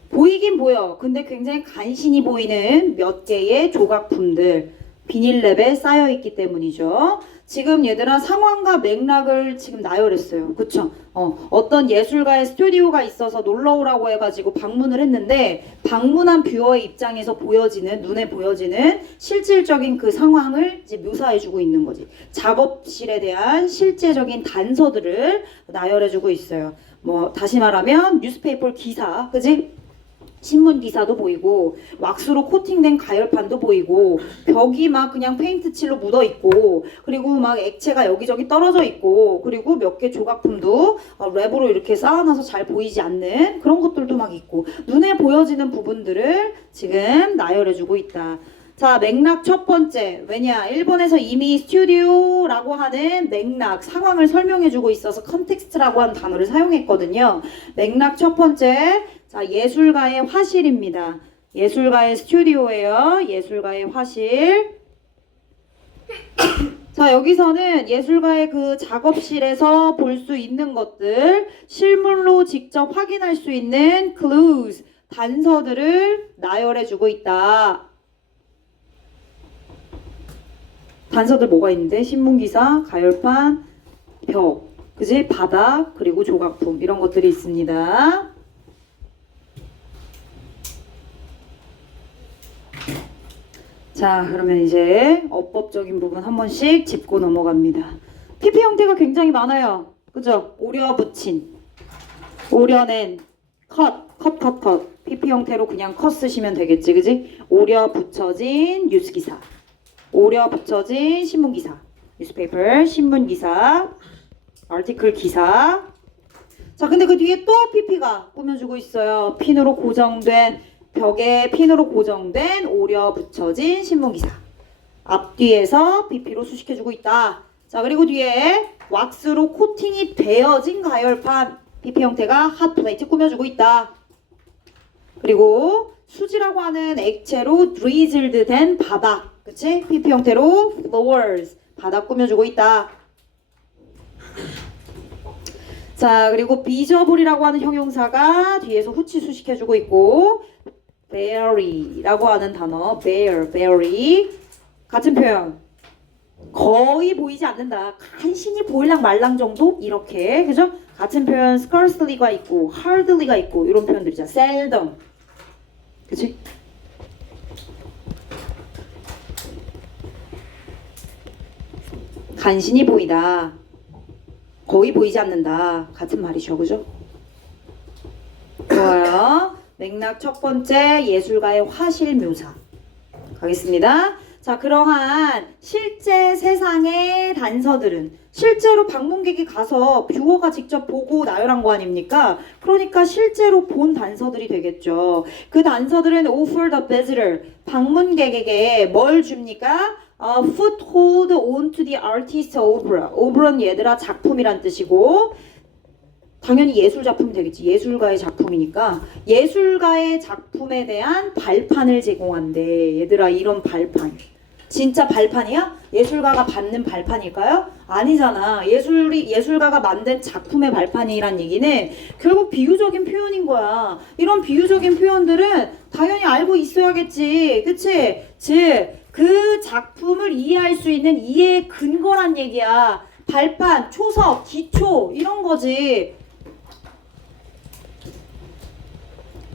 보이긴 보여. 근데 굉장히 간신히 보이는 몇 개의 조각품들 비닐랩에 쌓여있기 때문이죠. 지금 얘들아 상황과 맥락을 지금 나열했어요. 그쵸? 어떤 예술가의 스튜디오가 있어서 놀러오라고 해가지고 방문을 했는데 방문한 뷰어의 입장에서 눈에 보여지는 실질적인 그 상황을 이제 묘사해주고 있는 거지. 작업실에 대한 실제적인 단서들을 나열해주고 있어요. 다시 말하면 뉴스페이퍼 기사, 그지? 신문 기사도 보이고 왁스로 코팅된 가열판도 보이고 벽이 막 그냥 페인트 칠로 묻어 있고 그리고 막 액체가 여기저기 떨어져 있고 그리고 몇 개 조각품도 랩으로 이렇게 쌓아놔서 잘 보이지 않는 그런 것들도 막 있고 눈에 보여지는 부분들을 지금 나열해주고 있다. 자, 맥락 첫 번째. 왜냐? 일본에서 이미 스튜디오라고 하는 맥락, 상황을 설명해주고 있어서 컨텍스트라고 하는 단어를 사용했거든요. 맥락 첫 번째. 자, 예술가의 화실입니다. 예술가의 스튜디오예요. 예술가의 화실. 자, 여기서는 예술가의 그 작업실에서 볼 수 있는 것들, 실물로 직접 확인할 수 있는 clues, 단서들을 나열해주고 있다. 단서들 뭐가 있는데? 신문기사, 가열판, 벽, 그지? 바닥, 그리고 조각품 이런 것들이 있습니다. 자, 그러면 이제 어법적인 부분 한 번씩 짚고 넘어갑니다. PP 형태가 굉장히 많아요. 그죠? 오려 붙인, 오려낸, 컷. PP 형태로 그냥 컷 쓰시면 되겠지, 그지? 오려 붙여진 뉴스기사, 오려 붙여진 신문기사, 뉴스페이퍼, 신문기사, 아티클 기사. 자, 근데 그 뒤에 또 PP가 꾸며주고 있어요. 핀으로 고정된, 벽에 핀으로 고정된 오려 붙여진 신문기사. 앞뒤에서 PP로 수식해주고 있다. 자, 그리고 뒤에 왁스로 코팅이 되어진 가열판, PP 형태가 핫플레이트 꾸며주고 있다. 그리고 수지라고 하는 액체로 drizzled 된 바닥, 그치? PP 형태로 floors, 바닥 꾸며주고 있다. 자, 그리고 비저블이라고 하는 형용사가 뒤에서 후치 수식해주고 있고, beary라고 하는 단어, beary, 같은 표현. 거의 보이지 않는다. 간신히 보일랑 말랑 정도? 이렇게, 그죠? 같은 표현 scarcely가 있고, hardly가 있고, 이런 표현들이잖아. seldom. 그치? 간신히 보이다. 거의 보이지 않는다. 같은 말이죠. 그죠? 좋아요. 맥락 첫 번째, 예술가의 화실 묘사. 가겠습니다. 자, 그러한 실제 세상의 단서들은 실제로 방문객이 가서 뷰어가 직접 보고 나열한 거 아닙니까? 그러니까 실제로 본 단서들이 되겠죠. 그 단서들은 offer the visitor, 방문객에게 뭘 줍니까? foothold onto the artist's opera. obra는 얘들아 작품이란 뜻이고, 당연히 예술 작품이 되겠지. 예술가의 작품이니까 예술가의 작품에 대한 발판을 제공한대. 얘들아, 이런 발판 진짜 발판이야? 예술가가 받는 발판일까요? 아니잖아. 예술가가 만든 작품의 발판이란 얘기는 결국 비유적인 표현인 거야. 이런 비유적인 표현들은 당연히 알고 있어야겠지. 그치? 즉, 그 작품을 이해할 수 있는 이해의 근거란 얘기야. 발판, 초석, 기초 이런 거지.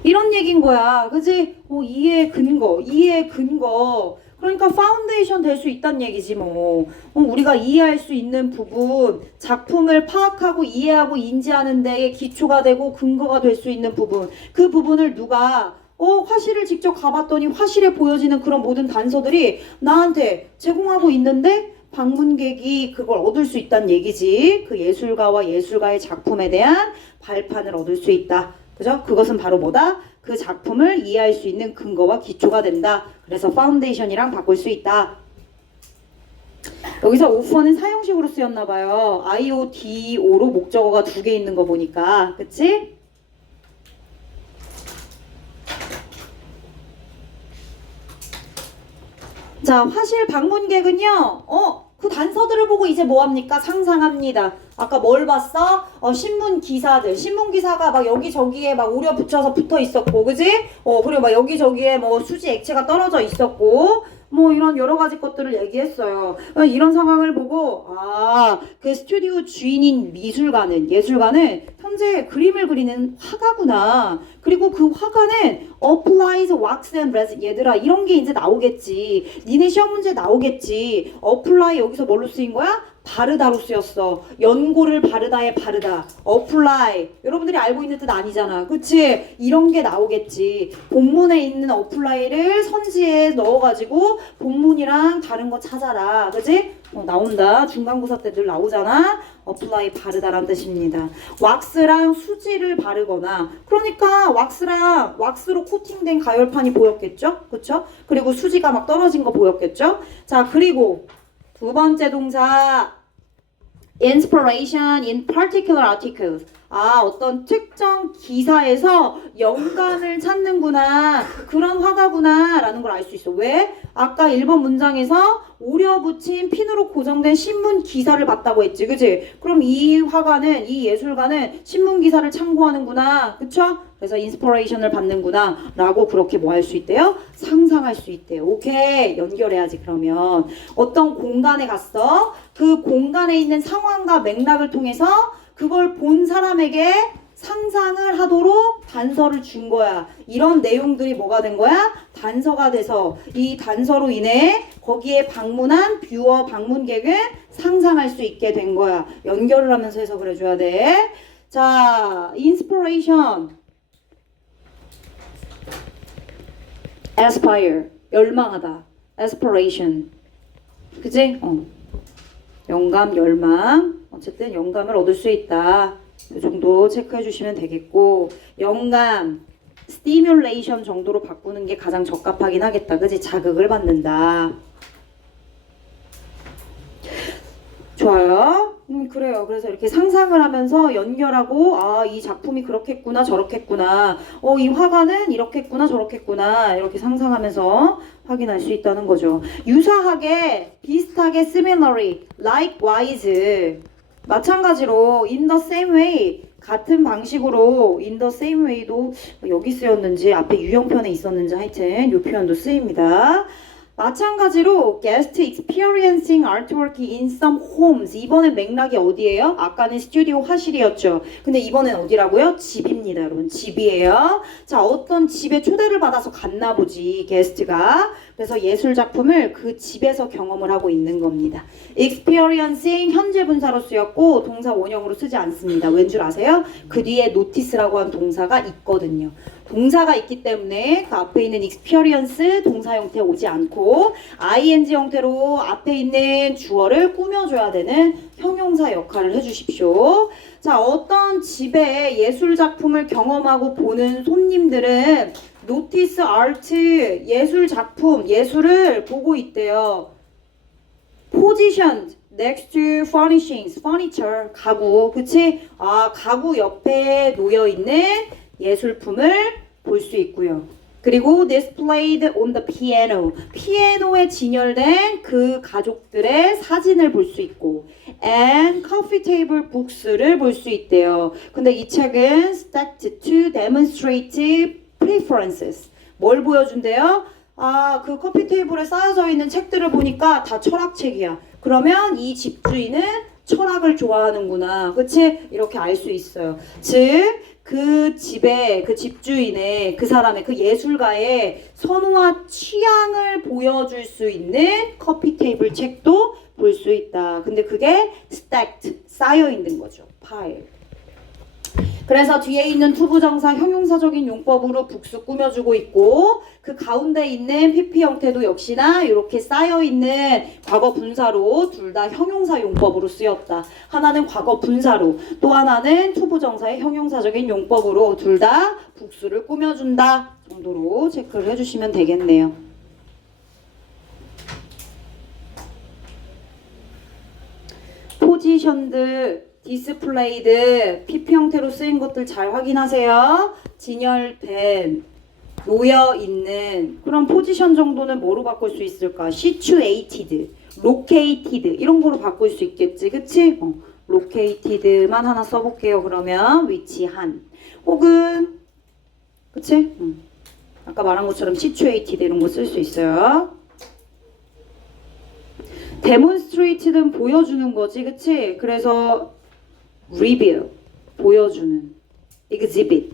이런 얘기인 거야. 그치? 이해의 근거. 그러니까 파운데이션 될 수 있다는 얘기지 뭐. 우리가 이해할 수 있는 부분, 작품을 파악하고 이해하고 인지하는 데에 기초가 되고 근거가 될 수 있는 부분, 그 부분을 누가 화실을 직접 가봤더니 화실에 보여지는 그런 모든 단서들이 나한테 제공하고 있는데 방문객이 그걸 얻을 수 있다는 얘기지. 그 예술가와 예술가의 작품에 대한 발판을 얻을 수 있다. 그죠? 그것은 바로 뭐다? 그 작품을 이해할 수 있는 근거와 기초가 된다. 그래서 파운데이션이랑 바꿀 수 있다. 여기서 offer는 사형식으로 쓰였나봐요. IODO로 목적어가 2개 있는 거 보니까. 그치? 자, 화실 방문객은요. 그 단서들을 보고 이제 뭐합니까? 상상합니다. 아까 뭘 봤어? 신문 기사들. 신문 기사가 막 여기저기에 막 오려 붙여서 붙어 있었고, 그지? 그리고 막 여기저기에 뭐 수지 액체가 떨어져 있었고, 뭐 이런 여러 가지 것들을 얘기했어요. 이런 상황을 보고, 그 스튜디오 주인인 예술가는 현재 그림을 그리는 화가구나. 그리고 그 화가는 applies wax and resin. 얘들아, 이런 게 이제 나오겠지. 니네 시험 문제 나오겠지. apply 여기서 뭘로 쓰인 거야? 바르다로 쓰였어. 연고를 바르다에 바르다. apply. 여러분들이 알고 있는 뜻 아니잖아. 그치? 이런 게 나오겠지. 본문에 있는 apply를 선지에 넣어가지고 본문이랑 다른 거 찾아라. 그치? 나온다. 중간고사 때 늘 나오잖아. apply 바르다란 뜻입니다. 왁스랑 수지를 바르거나, 그러니까 왁스로 코팅된 가열판이 보였겠죠? 그쵸? 그리고 수지가 막 떨어진 거 보였겠죠? 자, 그리고 두 번째 동사 inspiration in particular articles. 어떤 특정 기사에서 영감을 찾는구나. 그런 화가구나. 라는 걸 알 수 있어. 왜? 아까 1번 문장에서 오려 붙인 핀으로 고정된 신문 기사를 봤다고 했지. 그치? 그럼 이 화가는, 이 예술가는 신문 기사를 참고하는구나. 그쵸? 그래서 인스퍼레이션을 받는구나. 라고 그렇게 뭐 할 수 있대요? 상상할 수 있대요. 오케이. 연결해야지, 그러면. 어떤 공간에 갔어. 그 공간에 있는 상황과 맥락을 통해서 그걸 본 사람에게 상상을 하도록 단서를 준 거야. 이런 내용들이 뭐가 된 거야? 단서가 돼서 이 단서로 인해 거기에 방문한 뷰어 방문객은 상상할 수 있게 된 거야. 연결을 하면서 해석을 해줘야 돼. 자, inspiration, aspire, 열망하다, aspiration, 그치? 영감, 열망, 어쨌든 영감을 얻을 수 있다. 이 정도 체크해 주시면 되겠고, 영감, stimulation 정도로 바꾸는 게 가장 적합하긴 하겠다. 그지? 자극을 받는다. 좋아요. 그래요. 그래서 이렇게 상상을 하면서 연결하고, 이 작품이 그렇겠구나, 저렇겠구나. 이 화가는 이렇겠구나, 저렇겠구나. 이렇게 상상하면서 확인할 수 있다는 거죠. 유사하게, 비슷하게, similarly, likewise. 마찬가지로 in the same way, 같은 방식으로 in the same way도 여기 쓰였는지 앞에 유형편에 있었는지 하여튼 이 표현도 쓰입니다. 마찬가지로 guest experiencing artwork in some homes. 이번엔 맥락이 어디예요? 아까는 스튜디오 화실이었죠. 근데 이번엔 어디라고요? 집입니다, 여러분. 집이에요. 자, 어떤 집에 초대를 받아서 갔나 보지, 게스트가. 그래서 예술 작품을 그 집에서 경험을 하고 있는 겁니다. experiencing 현재 분사로 쓰였고 동사 원형으로 쓰지 않습니다. 왠 줄 아세요? 그 뒤에 notice라고 한 동사가 있거든요. 동사가 있기 때문에 그 앞에 있는 experience 동사 형태 오지 않고 ing 형태로 앞에 있는 주어를 꾸며줘야 되는 형용사 역할을 해주십시오. 자, 어떤 집에 예술 작품을 경험하고 보는 손님들은 notice art, 예술 작품, 예술을 보고 있대요. positioned next to furnishings, furniture, 가구, 그치? 가구 옆에 놓여있는 예술품을 볼 수 있고요. 그리고 displayed on the piano, 피아노에 진열된 그 가족들의 사진을 볼 수 있고 and coffee table books를 볼 수 있대요. 근데 이 책은 stacked to demonstrate preferences. 뭘 보여준대요? 그 커피 테이블에 쌓여져 있는 책들을 보니까 다 철학책이야. 그러면 이 집주인은 철학을 좋아하는구나. 그치? 이렇게 알 수 있어요. 즉, 그 집의, 그 집주인의, 그 사람의, 그 예술가의 선호와 취향을 보여줄 수 있는 커피 테이블 책도 볼 수 있다. 근데 그게 stacked, 쌓여 있는 거죠. pile. 그래서 뒤에 있는 투부정사 형용사적인 용법으로 북수 꾸며주고 있고 그 가운데 있는 PP 형태도 역시나 이렇게 쌓여있는 과거 분사로 둘 다 형용사 용법으로 쓰였다. 하나는 과거 분사로 또 하나는 투부정사의 형용사적인 용법으로 둘 다 북수를 꾸며준다 정도로 체크를 해주시면 되겠네요. 포지션드 디스플레이드, PP 형태로 쓰인 것들 잘 확인하세요. 진열된, 놓여있는 그런 포지션 정도는 뭐로 바꿀 수 있을까? situated, located 이런 거로 바꿀 수 있겠지, 그치? located만 하나 써볼게요. 그러면 위치한 혹은 그치? 아까 말한 것처럼 situated 이런 거 쓸 수 있어요. demonstrated는 보여주는 거지, 그치? 그래서 reveal, 보여주는, exhibit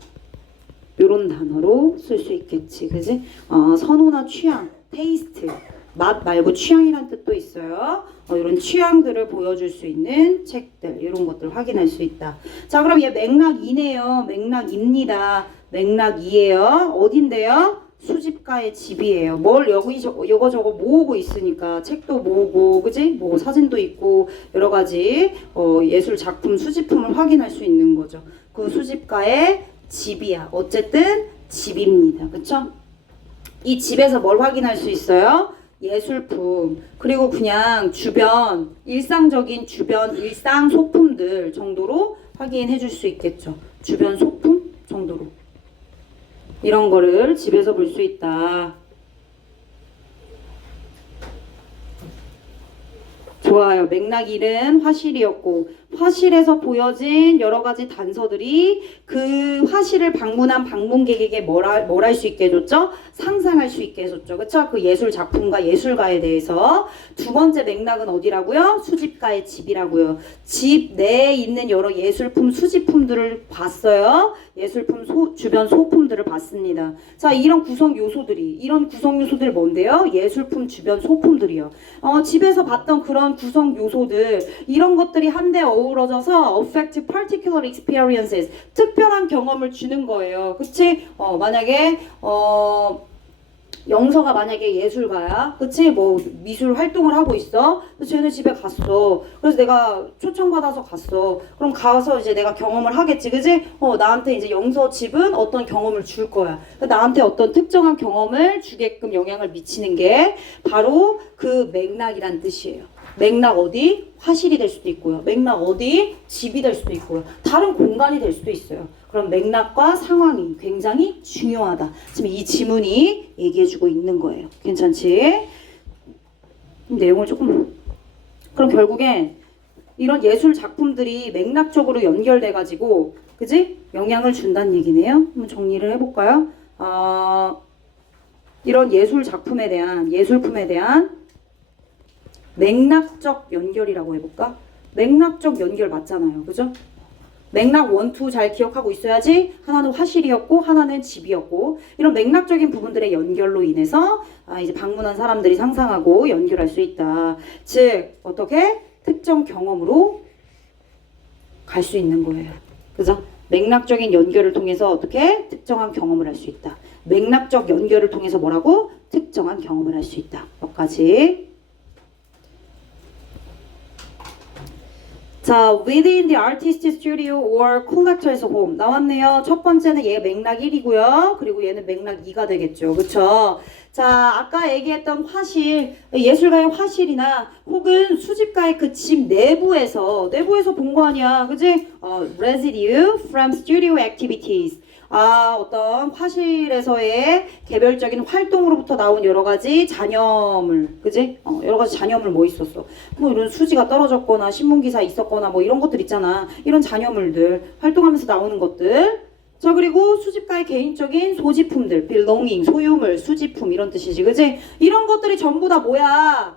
이런 단어로 쓸 수 있겠지, 그지? 선호나 취향, taste, 맛 말고 취향이란 뜻도 있어요. 이런 취향들을 보여줄 수 있는 책들, 이런 것들 확인할 수 있다. 자, 그럼 얘 맥락 2네요. 맥락 2입니다. 맥락 2예요. 어딘데요? 수집가의 집이에요. 뭘 여기 이거저거 모으고 있으니까 책도 모으고, 그지? 뭐 사진도 있고 여러 가지 예술 작품 수집품을 확인할 수 있는 거죠. 그 수집가의 집이야. 어쨌든 집입니다. 그쵸? 이 집에서 뭘 확인할 수 있어요? 예술품, 그리고 그냥 주변, 일상적인 주변 일상 소품들 정도로 확인해 줄 수 있겠죠. 주변 소품 정도로. 이런 거를 집에서 볼 수 있다. 좋아요. 맥락 1은 화실이었고 화실에서 보여진 여러 가지 단서들이 그 화실을 방문한 방문객에게 뭘 할 수 있게 해줬죠? 상상할 수 있게 해줬죠. 그쵸? 그 예술 작품과 예술가에 대해서. 두 번째 맥락은 어디라고요? 수집가의 집이라고요. 집 내에 있는 여러 예술품, 수집품들을 봤어요. 예술품 주변 소품들을 봤습니다. 자, 이런 구성 요소들이 뭔데요? 예술품 주변 소품들이요. 집에서 봤던 그런 구성 요소들, 이런 것들이 한데 어우러져서 affect particular experiences, 특별한 경험을 주는 거예요. 그치? 만약에 영서가 만약에 예술가야, 그치? 뭐 미술 활동을 하고 있어. 그래서 쟤네 집에 갔어. 그래서 내가 초청받아서 갔어. 그럼 가서 이제 내가 경험을 하겠지, 그치? 나한테 이제 영서 집은 어떤 경험을 줄 거야. 나한테 어떤 특정한 경험을 주게끔 영향을 미치는 게 바로 그 맥락이란 뜻이에요. 맥락 어디? 화실이 될 수도 있고요. 맥락 어디? 집이 될 수도 있고요. 다른 공간이 될 수도 있어요. 그럼 맥락과 상황이 굉장히 중요하다. 지금 이 지문이 얘기해주고 있는 거예요. 괜찮지? 내용을 조금. 그럼 결국엔 이런 예술 작품들이 맥락적으로 연결돼가지고, 그지? 영향을 준다는 얘기네요. 한번 정리를 해볼까요? 이런 예술 작품에 대한, 예술품에 대한 맥락적 연결이라고 해볼까? 맥락적 연결 맞잖아요. 그죠? 맥락 1, 2 잘 기억하고 있어야지. 하나는 화실이었고 하나는 집이었고, 이런 맥락적인 부분들의 연결로 인해서 이제 방문한 사람들이 상상하고 연결할 수 있다. 즉 어떻게? 특정 경험으로 갈 수 있는 거예요. 그죠? 맥락적인 연결을 통해서 어떻게? 특정한 경험을 할 수 있다. 맥락적 연결을 통해서 뭐라고? 특정한 경험을 할 수 있다. 여기까지. 자, within the artist studio or collector's home 나왔네요. 첫 번째는 얘 맥락 1이고요. 그리고 얘는 맥락 2가 되겠죠. 그쵸? 자, 아까 얘기했던 화실, 예술가의 화실이나 혹은 수집가의 그 집 내부에서 본 거 아니야. 그지? residue from studio activities. 어떤 화실에서의 개별적인 활동으로부터 나온 여러 가지 잔여물, 그지? 여러 가지 잔여물 뭐 있었어? 뭐 이런 수지가 떨어졌거나 신문기사 있었거나 뭐 이런 것들 있잖아. 이런 잔여물들, 활동하면서 나오는 것들. 자, 그리고 수집가의 개인적인 소지품들, belonging, 소유물, 수집품 이런 뜻이지, 그지? 이런 것들이 전부 다 뭐야?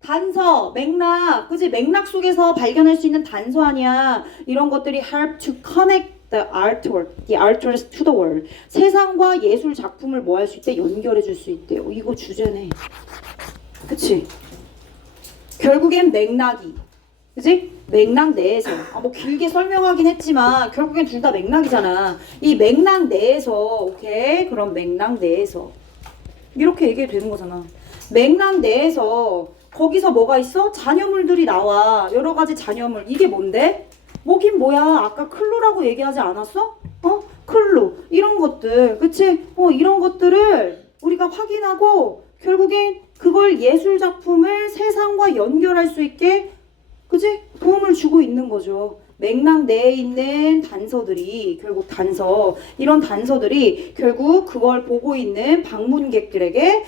단서, 맥락, 그지? 맥락 속에서 발견할 수 있는 단서 아니야. 이런 것들이 help to connect the artwork to the world. 세상과 예술 작품을 뭐 할 수 있대? 연결해 줄 수 있대요. 이거 주제네. 그치? 결국엔 맥락이. 그치? 맥락 내에서. 뭐 길게 설명하긴 했지만, 결국엔 둘 다 맥락이잖아. 이 맥락 내에서, 오케이? 그럼 맥락 내에서. 이렇게 얘기해도 되는 거잖아. 맥락 내에서, 거기서 뭐가 있어? 잔여물들이 나와. 여러 가지 잔여물. 이게 뭔데? 뭐긴 뭐야. 아까 클루라고 얘기하지 않았어? 클루. 이런 것들. 그치? 이런 것들을 우리가 확인하고 결국엔 그걸 예술 작품을 세상과 연결할 수 있게, 그치? 도움을 주고 있는 거죠. 맥락 내에 있는 단서들이, 결국 이런 단서들이 결국 그걸 보고 있는 방문객들에게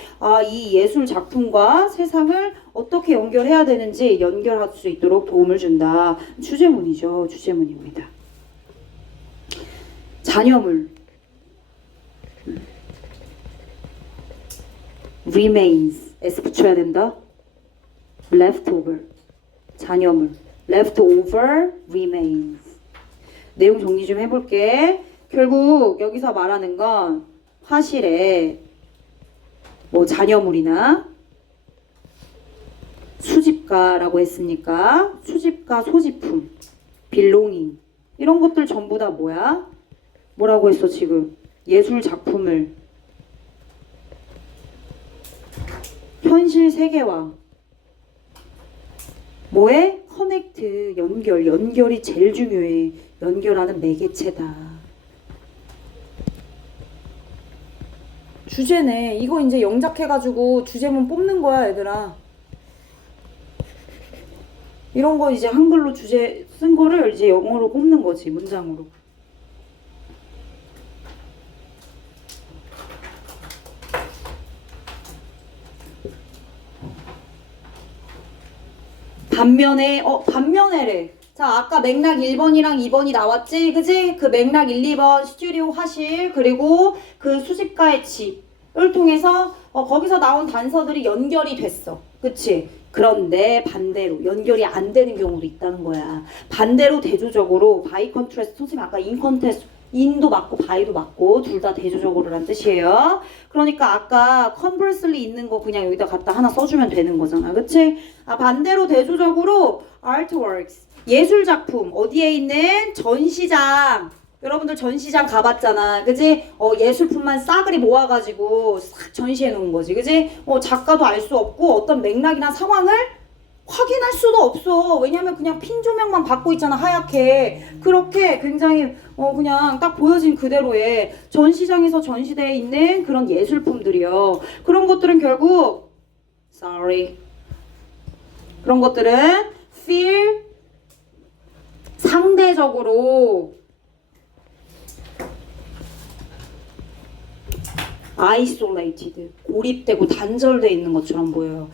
이 예술 작품과 세상을 어떻게 연결해야 되는지 연결할 수 있도록 도움을 준다. 주제문이죠. 주제문입니다. 잔여물. remains. S 붙여야 된다. leftover. 잔여물. leftover remains. 내용 정리 좀 해볼게. 결국 여기서 말하는 건 화실에 뭐 잔여물이나 수집가라고 했으니까 수집가 소지품, belonging 이런 것들 전부 다 뭐야? 뭐라고 했어 지금? 예술 작품을 현실 세계와 뭐에? 커넥트, 연결이 제일 중요해. 연결하는 매개체다. 주제네. 이거 이제 영작해가지고 주제문 뽑는 거야, 얘들아. 이런 거 이제 한글로 주제 쓴 거를 이제 영어로 꼽는 거지, 문장으로. 반면에래. 자, 아까 맥락 1번이랑 2번이 나왔지? 그지? 그 맥락 1, 2번 스튜디오 화실, 그리고 그 수집가의 집을 통해서 거기서 나온 단서들이 연결이 됐어. 그치? 그런데 반대로 연결이 안 되는 경우도 있다는 거야. 반대로 대조적으로 바이 컨트레스트, 선생님 아까 인 컨테스트, 인도 맞고 바이도 맞고 둘 다 대조적으로란 뜻이에요. 그러니까 아까 conversely 있는 거 그냥 여기다 갖다 하나 써주면 되는 거잖아. 그치? 반대로 대조적으로 artworks, 예술작품, 어디에 있는 전시장. 여러분들 전시장 가봤잖아. 그지? 예술품만 싸그리 모아가지고 싹 전시해 놓은 거지. 그지? 작가도 알 수 없고 어떤 맥락이나 상황을 확인할 수도 없어. 왜냐면 그냥 핀 조명만 받고 있잖아, 하얗게. 그렇게 굉장히 그냥 딱 보여진 그대로의 전시장에서 전시되어 있는 그런 예술품들이요. 그런 것들은 결국 그런 것들은 feel 상대적으로 isolated, 고립되고 단절돼 있는 것처럼 보여요.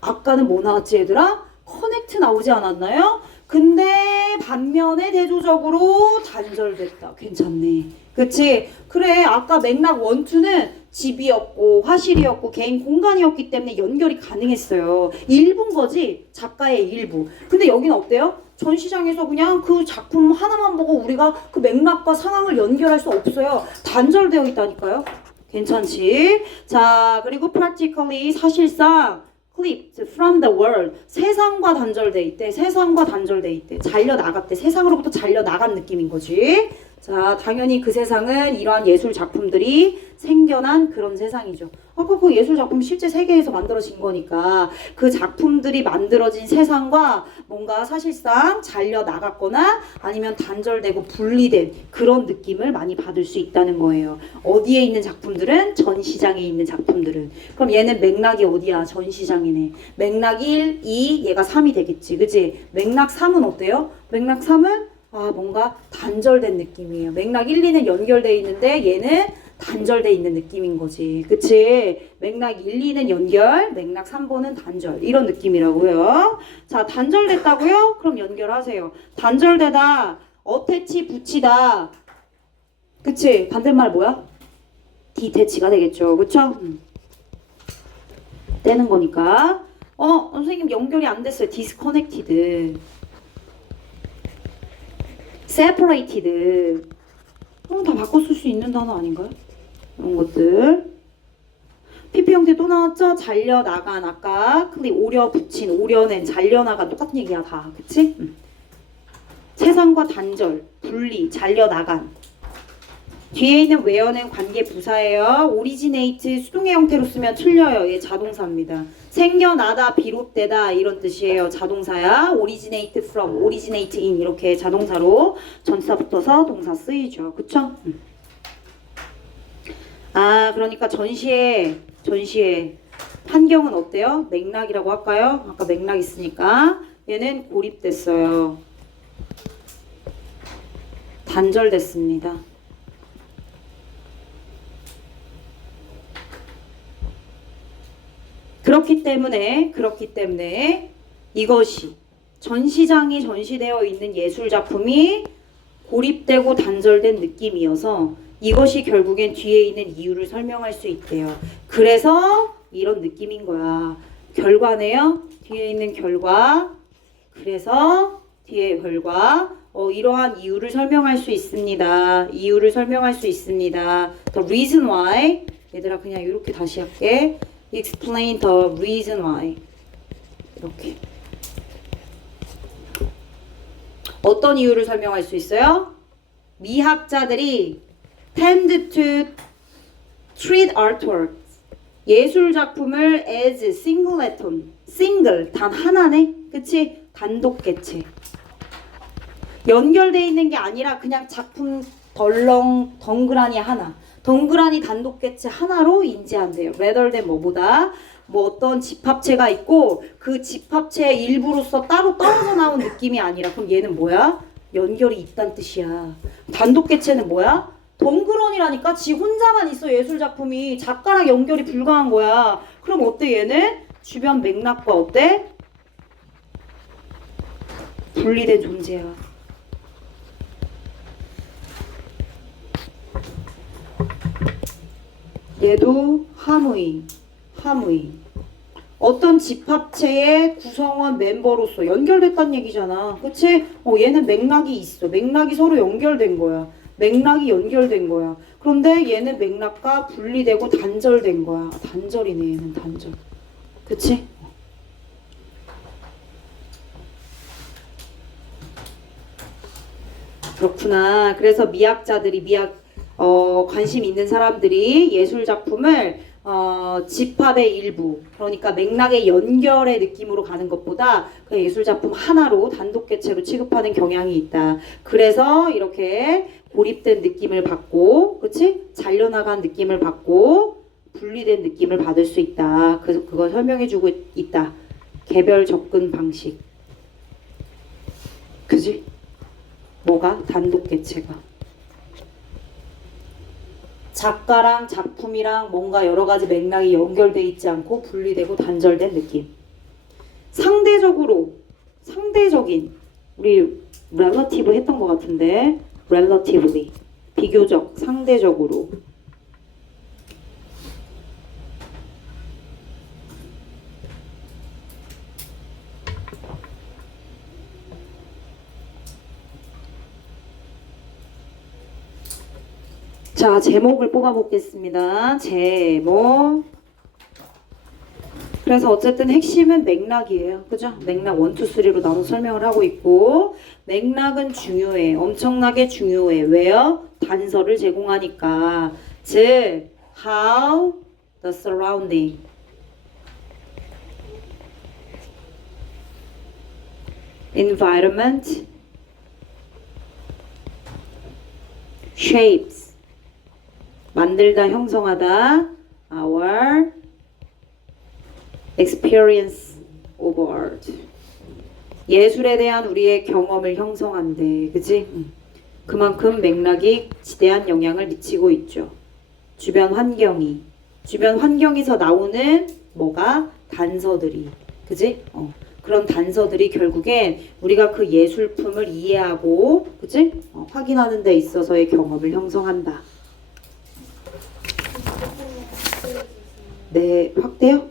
아까는 뭐 나왔지 얘들아? connect 나오지 않았나요? 근데 반면에 대조적으로 단절됐다. 괜찮네. 그치? 그래, 아까 맥락 1, 2는 집이었고 화실이었고 개인 공간이었기 때문에 연결이 가능했어요. 일부인 거지, 작가의 일부. 근데 여기는 어때요? 전시장에서 그냥 그 작품 하나만 보고 우리가 그 맥락과 상황을 연결할 수 없어요. 단절되어 있다니까요. 괜찮지? 자, 그리고 practically, 사실상 clipped from the world, 세상과 단절돼 있대. 세상과 단절돼 있대. 잘려 나갔대. 세상으로부터 잘려 나간 느낌인 거지. 자, 당연히 그 세상은 이러한 예술 작품들이 생겨난 그런 세상이죠. 아까 그 예술 작품 실제 세계에서 만들어진 거니까 그 작품들이 만들어진 세상과 뭔가 사실상 잘려 나갔거나 아니면 단절되고 분리된 그런 느낌을 많이 받을 수 있다는 거예요. 어디에 있는 작품들은? 전시장에 있는 작품들은. 그럼 얘는 맥락이 어디야? 전시장이네. 맥락 1, 2, 얘가 3이 되겠지. 그치? 맥락 3은 어때요? 맥락 3은 뭔가 단절된 느낌이에요. 맥락 1, 2는 연결돼 있는데 얘는 단절돼 있는 느낌인 거지. 그치? 맥락 1, 2는 연결, 맥락 3번은 단절. 이런 느낌이라고요. 자, 단절됐다고요? 그럼 연결하세요. 단절되다, 어태치 붙이다. 그치? 반대말 뭐야? 디태치가 되겠죠. 그쵸? 떼는 거니까. 선생님 연결이 안 됐어요. disconnected. separated. 다 바꿔 쓸 수 있는 단어 아닌가요? 이런 것들. PP 형태 또 나왔죠? 잘려나간. 아까 오려 붙인, 오려낸, 잘려나간 똑같은 얘기야 다. 그치? 세상과 단절, 분리, 잘려나간. 뒤에 있는 where는 관계 부사예요. originate 수동의 형태로 쓰면 틀려요. 얘 자동사입니다. 생겨나다, 비롯되다 이런 뜻이에요. 자동사야. originate from, originate in 이렇게 자동사로 전치사 붙어서 동사 쓰이죠. 그쵸? 그러니까 전시회 판경은 어때요? 맥락이라고 할까요? 아까 맥락 있으니까 얘는 고립됐어요. 단절됐습니다. 그렇기 때문에 이것이 전시장이 전시되어 있는 예술작품이 고립되고 단절된 느낌이어서 이것이 결국엔 뒤에 있는 이유를 설명할 수 있대요. 그래서 이런 느낌인 거야. 결과네요. 뒤에 있는 결과. 그래서 뒤에 결과. 이러한 이유를 설명할 수 있습니다. 이유를 설명할 수 있습니다. The reason why. 얘들아 그냥 이렇게 다시 할게. Explain the reason why. 이렇게. 어떤 이유를 설명할 수 있어요? 미학자들이 tend to treat artworks, 예술 작품을 as singleton, single, 단 하나네? 그치? 단독 개체. 연결되어 있는 게 아니라 그냥 작품 덩그라니 하나. 덩그라니 단독 개체 하나로 인지한대요. rather than 뭐보다 뭐 어떤 집합체가 있고 그 집합체의 일부로서 따로 떨어져 나온 느낌이 아니라 그럼 얘는 뭐야? 연결이 있다는 뜻이야. 단독개체는 뭐야? 덩그러니라니까 지 혼자만 있어. 예술작품이 작가랑 연결이 불가한 거야. 그럼 어때 얘는? 주변 맥락과 어때? 분리된 존재야. 얘도 하무이. 어떤 집합체의 구성원 멤버로서 연결됐다는 얘기잖아. 그치? 얘는 맥락이 있어. 맥락이 서로 연결된 거야. 맥락이 연결된 거야. 그런데 얘는 맥락과 분리되고 단절된 거야. 단절이네, 얘는 단절. 그치? 그렇구나. 그래서 미학자들이 관심 있는 사람들이 예술 작품을 집합의 일부, 그러니까 맥락의 연결의 느낌으로 가는 것보다 그냥 예술 작품 하나로 단독 개체로 취급하는 경향이 있다. 그래서 이렇게 고립된 느낌을 받고, 그치? 잘려나간 느낌을 받고 분리된 느낌을 받을 수 있다. 그래서 그걸 설명해주고 있다. 개별 접근 방식. 그지? 뭐가? 단독 개체가. 작가랑 작품이랑 뭔가 여러 가지 맥락이 연결돼 있지 않고 분리되고 단절된 느낌. 상대적인, 우리 relative 했던 것 같은데, relatively, 비교적, 상대적으로. 자, 제목을 뽑아보겠습니다. 제목. 그래서 어쨌든 핵심은 맥락이에요. 그죠? 맥락 1, 2, 3로 나눠 설명을 하고 있고, 맥락은 중요해. 엄청나게 중요해. 왜요? 단서를 제공하니까. 즉, how the surrounding, environment shapes, 만들다, 형성하다, our experience of art, 예술에 대한 우리의 경험을 형성한대. 그치? 그만큼 맥락이 지대한 영향을 미치고 있죠. 주변 환경에서 나오는 뭐가? 단서들이. 그치? 그런 단서들이 결국엔 우리가 그 예술품을 이해하고, 그치? 확인하는 데 있어서의 경험을 형성한다. 네, 확대요?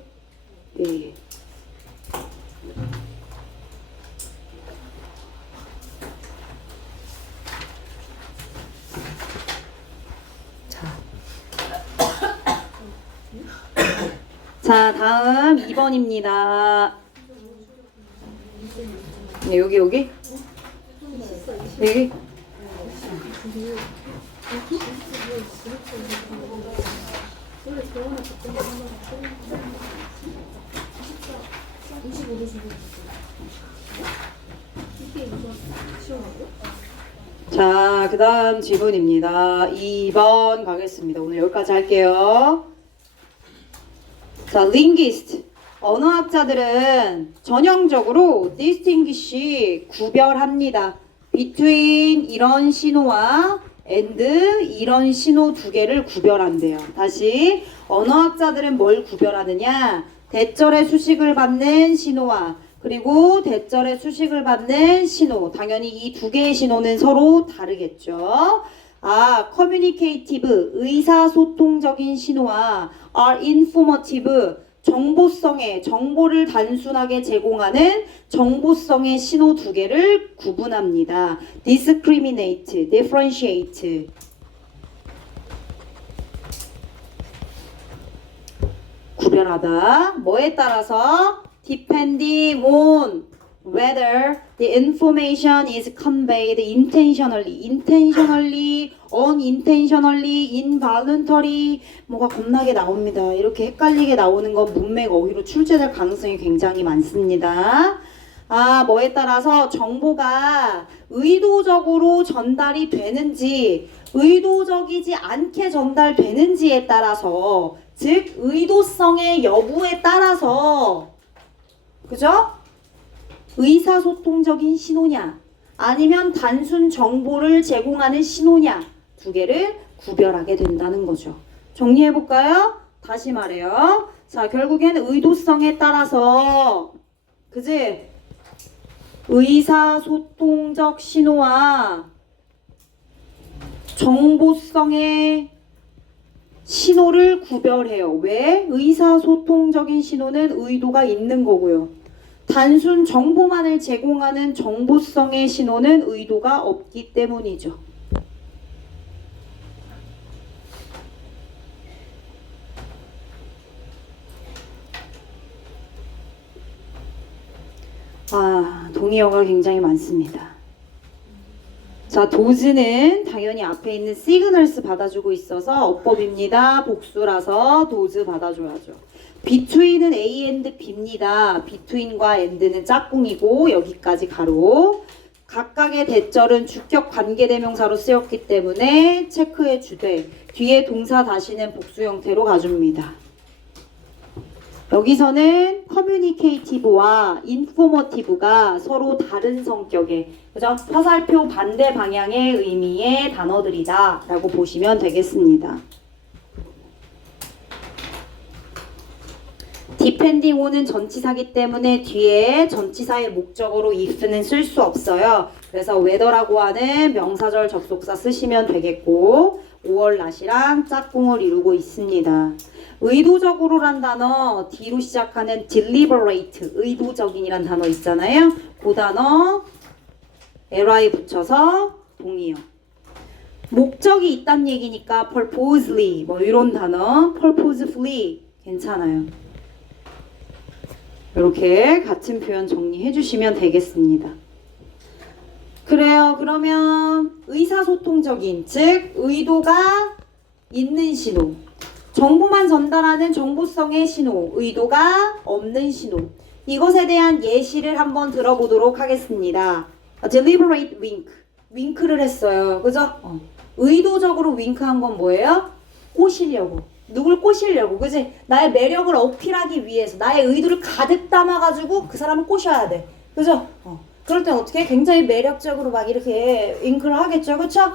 네. 자, 다음 2번입니다. 네, 여기. 여기? 자, 그 다음 질문입니다. 2번 가겠습니다. 오늘 여기까지 할게요. 자, linguist, 언어학자들은 전형적으로 distinguish, 구별합니다. between 이런 신호와 and 이런 신호 두 개를 구별한대요. 다시, 언어학자들은 뭘 구별하느냐? 대절의 수식을 받는 신호와 그리고 대절의 수식을 받는 신호. 당연히 이 두 개의 신호는 서로 다르겠죠. communicative, 의사소통적인 신호와 informative, 정보를 단순하게 제공하는 정보성의 신호 두 개를 구분합니다. discriminate, differentiate. 구별하다. 뭐에 따라서? depending on whether the information is conveyed intentionally, unintentionally, involuntary, 뭐가 겁나게 나옵니다. 이렇게 헷갈리게 나오는 건 문맥 어휘로 출제될 가능성이 굉장히 많습니다. 뭐에 따라서 정보가 의도적으로 전달이 되는지 의도적이지 않게 전달되는지에 따라서 즉 의도성의 여부에 따라서 그죠? 의사소통적인 신호냐 아니면 단순 정보를 제공하는 신호냐 두 개를 구별하게 된다는 거죠. 정리해볼까요? 다시 말해요. 자, 결국엔 의도성에 따라서 그지? 의사소통적 신호와 정보성의 신호를 구별해요. 왜? 의사소통적인 신호는 의도가 있는 거고요. 단순 정보만을 제공하는 정보성의 신호는 의도가 없기 때문이죠. 동의어가 굉장히 많습니다. 자, 도즈는 당연히 앞에 있는 시그널스 받아주고 있어서 어법입니다. 복수라서 도즈 받아줘야죠. between은 A and B입니다. between과 and는 짝꿍이고 여기까지 가로. 각각의 대절은 주격 관계대명사로 쓰였기 때문에 체크해 주되 뒤에 동사 다시는 복수 형태로 가줍니다. 여기서는 커뮤니케이티브와 인포머티브가 서로 다른 성격의 그죠? 화살표 반대 방향의 의미의 단어들이다 라고 보시면 되겠습니다. depending on은 전치사기 때문에 뒤에 전치사의 목적어로 if는 쓸 수 없어요. 그래서 whether라고 하는 명사절 접속사 쓰시면 되겠고 5월 낫이랑 짝꿍을 이루고 있습니다. 의도적으로란 단어 D로 시작하는 deliberate 의도적인이란 단어 있잖아요. 그 단어 ly 붙여서 동의어. 목적이 있단 얘기니까 purposely 뭐 이런 단어 purposefully 괜찮아요. 이렇게 같은 표현 정리해 주시면 되겠습니다. 그래요. 그러면 의사소통적인 즉 의도가 있는 신호 정보만 전달하는 정보성의 신호 의도가 없는 신호 이것에 대한 예시를 한번 들어보도록 하겠습니다. deliberate wink 윙크를 했어요. 그죠? 의도적으로 윙크한 건 뭐예요? 꼬시려고 누굴 꼬시려고 그지? 나의 매력을 어필하기 위해서 나의 의도를 가득 담아가지고 그 사람을 꼬셔야 돼. 그죠? 그럴 땐 어떻게 굉장히 매력적으로 막 이렇게 윙크를 하겠죠. 그쵸?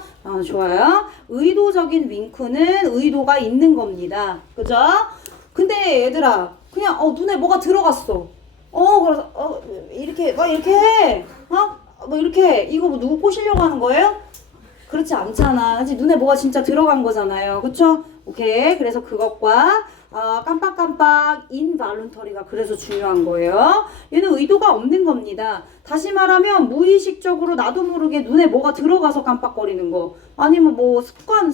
좋아요. 의도적인 윙크는 의도가 있는 겁니다. 그죠? 근데 얘들아 그냥 눈에 뭐가 들어갔어. 그래서 이렇게 막 이렇게 해. 뭐 이렇게 이거 뭐 누구 꼬시려고 하는 거예요? 그렇지 않잖아. 그치? 눈에 뭐가 진짜 들어간 거잖아요. 그쵸? 오케이. 그래서 그것과 깜빡깜빡 involuntary가 그래서 중요한 거예요. 얘는 의도가 없는 겁니다. 다시 말하면 무의식적으로 나도 모르게 눈에 뭐가 들어가서 깜빡거리는 거 아니면 뭐 습관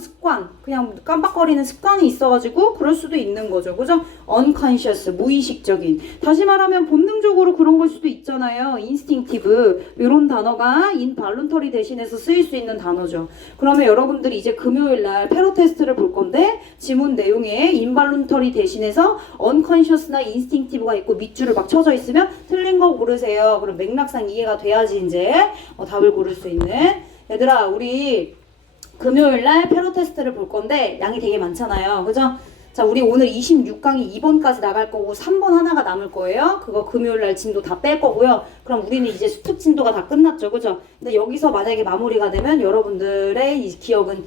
그냥 깜빡거리는 습관이 있어가지고 그럴 수도 있는 거죠. 그죠? unconscious 무의식적인 다시 말하면 본능적으로 그런 걸 수도 있잖아요. instinctive 이런 단어가 involuntary 대신해서 쓰일 수 있는 단어죠. 그러면 여러분들이 이제 금요일날 패러 테스트를 볼 건데 지문 내용에 involuntary 대신해서 unconscious나 instinctive가 있고 밑줄을 막 쳐져 있으면 틀린 거 고르세요. 그럼 맥락상 이해가 돼야지 이제 답을 고를 수 있는. 얘들아 우리 금요일날 패러 테스트를 볼 건데 양이 되게 많잖아요. 그죠? 자 우리 오늘 26강이 2번까지 나갈 거고 3번 하나가 남을 거예요. 그거 금요일날 진도 다 뺄 거고요. 그럼 우리는 이제 수특 진도가 다 끝났죠. 그죠? 근데 여기서 만약에 마무리가 되면 여러분들의 이 기억은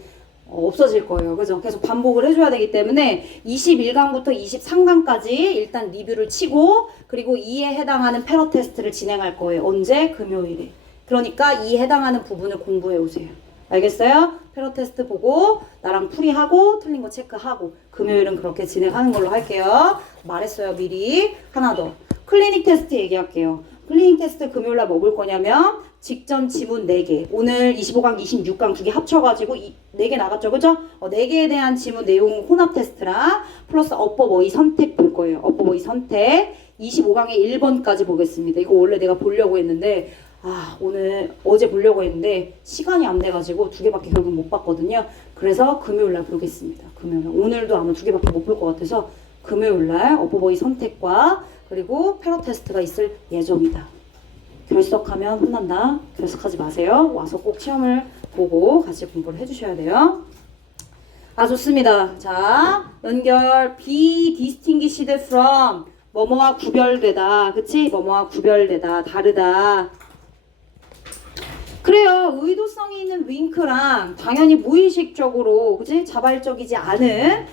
없어질 거예요. 그죠? 계속 반복을 해줘야 되기 때문에 21강부터 23강까지 일단 리뷰를 치고 그리고 이에 해당하는 패러 테스트를 진행할 거예요. 언제? 금요일에. 그러니까 이에 해당하는 부분을 공부해 오세요. 알겠어요? 패러 테스트 보고 나랑 풀이하고 틀린 거 체크하고 금요일은 그렇게 진행하는 걸로 할게요. 말했어요 미리. 하나 더. 클리닉 테스트 얘기할게요. 클리닉 테스트 금요일날 뭐 볼 거냐면 직전 지문 4개 오늘 25강 26강 두 개 합쳐가지고 4개 나갔죠. 그죠? 4개에 대한 지문 내용 혼합 테스트랑 플러스 어법 어휘 선택 볼 거예요. 어법 어휘 선택 25강에 1번까지 보겠습니다. 이거 원래 내가 보려고 했는데 오늘 어제 보려고 했는데 시간이 안 돼가지고 2개밖에 결국 못 봤거든요. 그래서 금요일날 보겠습니다. 금요일날 오늘도 아마 2개밖에 못 볼 것 같아서 금요일날 어법 어휘 선택과 그리고 패러 테스트가 있을 예정이다. 결석하면 혼난다. 결석하지 마세요. 와서 꼭 시험을 보고 같이 공부를 해주셔야 돼요. 아, 좋습니다. 자, 연결. be distinguished from. 뭐뭐와 구별되다. 그치? 뭐뭐와 구별되다. 다르다. 그래요. 의도성이 있는 윙크랑 당연히 무의식적으로, 그치? 자발적이지 않은,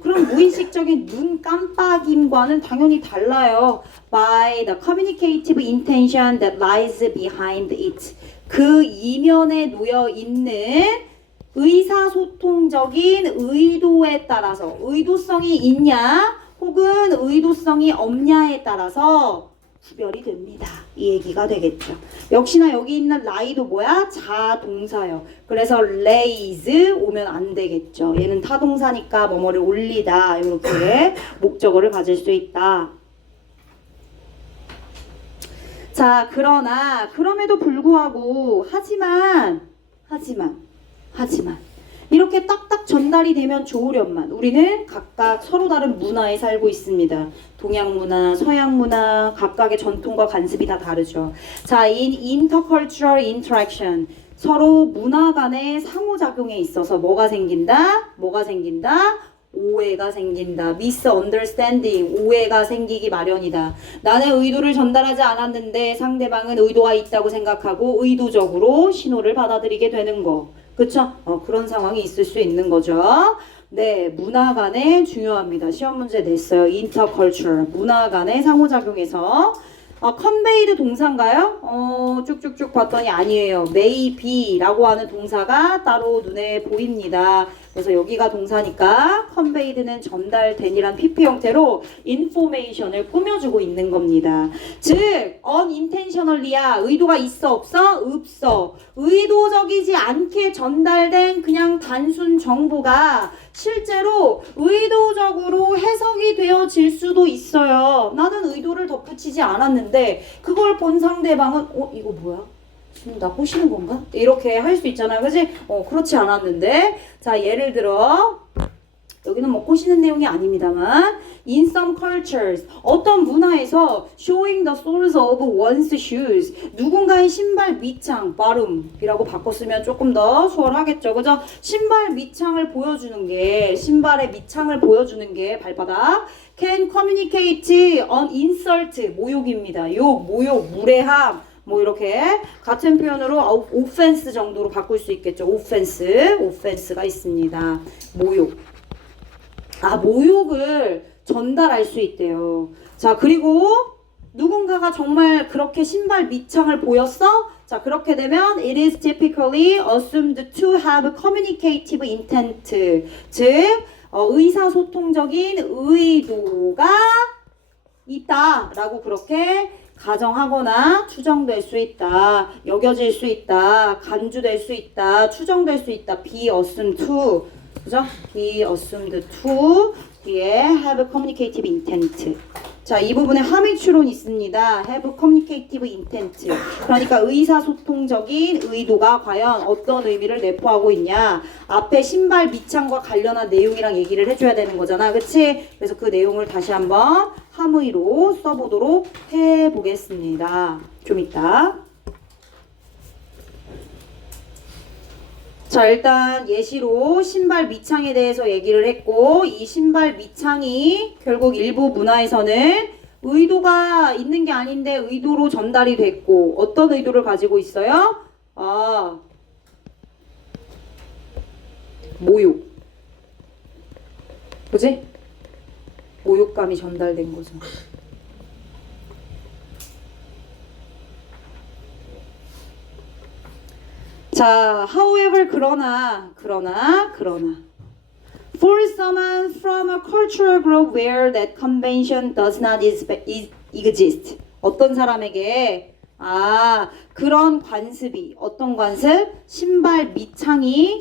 그런 무의식적인 눈 깜빡임과는 당연히 달라요. By the communicative intention that lies behind it. 그 이면에 놓여 있는 의사소통적인 의도에 따라서, 의도성이 있냐 혹은 의도성이 없냐에 따라서 구별이 됩니다. 이 얘기가 되겠죠. 역시나 여기 있는 lie도 뭐야? 자동사요. 그래서 raise 오면 안 되겠죠. 얘는 타동사니까 뭐뭐를 올리다 이렇게 목적어를 가질 수 있다. 자, 그러나 그럼에도 불구하고 하지만 이렇게 딱딱 전달이 되면 좋으련만 우리는 각각 서로 다른 문화에 살고 있습니다. 동양 문화, 서양 문화, 각각의 전통과 관습이 다 다르죠. 자, in intercultural interaction 서로 문화 간의 상호작용에 있어서 뭐가 생긴다? 오해가 생긴다. misunderstanding, 오해가 생기기 마련이다. 나는 의도를 전달하지 않았는데 상대방은 의도가 있다고 생각하고 의도적으로 신호를 받아들이게 되는 거. 그쵸? 그런 상황이 있을 수 있는 거죠. 네, 문화 간에 중요합니다. 시험 문제 냈어요. intercultural, 문화 간의 상호작용에서. conveyed 동사인가요? 쭉쭉쭉 봤더니 아니에요. may be라고 하는 동사가 따로 눈에 보입니다. 그래서 여기가 동사니까 conveyed는 전달된이란 PP 형태로 information을 꾸며주고 있는 겁니다. 즉, unintentionally야. 의도가 있어 없어? 없어. 의도적이지 않게 전달된 그냥 단순 정보가 실제로 의도적으로 해석이 되어질 수도 있어요. 나는 의도를 덧붙이지 않았는데 그걸 본 상대방은 이거 뭐야? 지금 나 꼬시는 건가? 이렇게 할 수 있잖아요. 그치? 그렇지 않았는데. 자, 예를 들어 여기는 뭐 꼬시는 내용이 아닙니다만 in some cultures 어떤 문화에서 showing the soles of one's shoes 누군가의 신발 밑창 bottom이라고 바꿨으면 조금 더 수월하겠죠. 그죠? 신발 밑창을 보여주는 게 신발의 밑창을 보여주는 게 발바닥 can communicate an insult 모욕입니다. 욕, 모욕, 무례함 뭐 이렇게 같은 표현으로 offense 정도로 바꿀 수 있겠죠. offense가 있습니다. 모욕. 모욕을 전달할 수 있대요. 자, 그리고 누군가가 정말 그렇게 신발 밑창을 보였어? 자, 그렇게 되면 it is typically assumed to have communicative intent. 즉, 의사소통적인 의도가 있다라고 그렇게 가정하거나 추정될 수 있다, 여겨질 수 있다, 간주될 수 있다, 추정될 수 있다. be assumed to, 그죠? be assumed to 뒤에 have communicative intent. 자, 이 부분에 함의 추론이 있습니다. have communicative intent. 그러니까 의사소통적인 의도가 과연 어떤 의미를 내포하고 있냐. 앞에 신발 밑창과 관련한 내용이랑 얘기를 해줘야 되는 거잖아. 그치? 그래서 그 내용을 다시 한번 함의로 써보도록 해보겠습니다. 좀 이따. 자, 일단 예시로 신발 밑창에 대해서 얘기를 했고 이 신발 밑창이 결국 일부 문화에서는 의도가 있는 게 아닌데 의도로 전달이 됐고 어떤 의도를 가지고 있어요? 모욕. 그지? 모욕감이 전달된 거죠. 자, however, 그러나 for someone from a cultural group where that convention does not exist. 어떤 사람에게 그런 관습이 어떤 관습? 신발 밑창이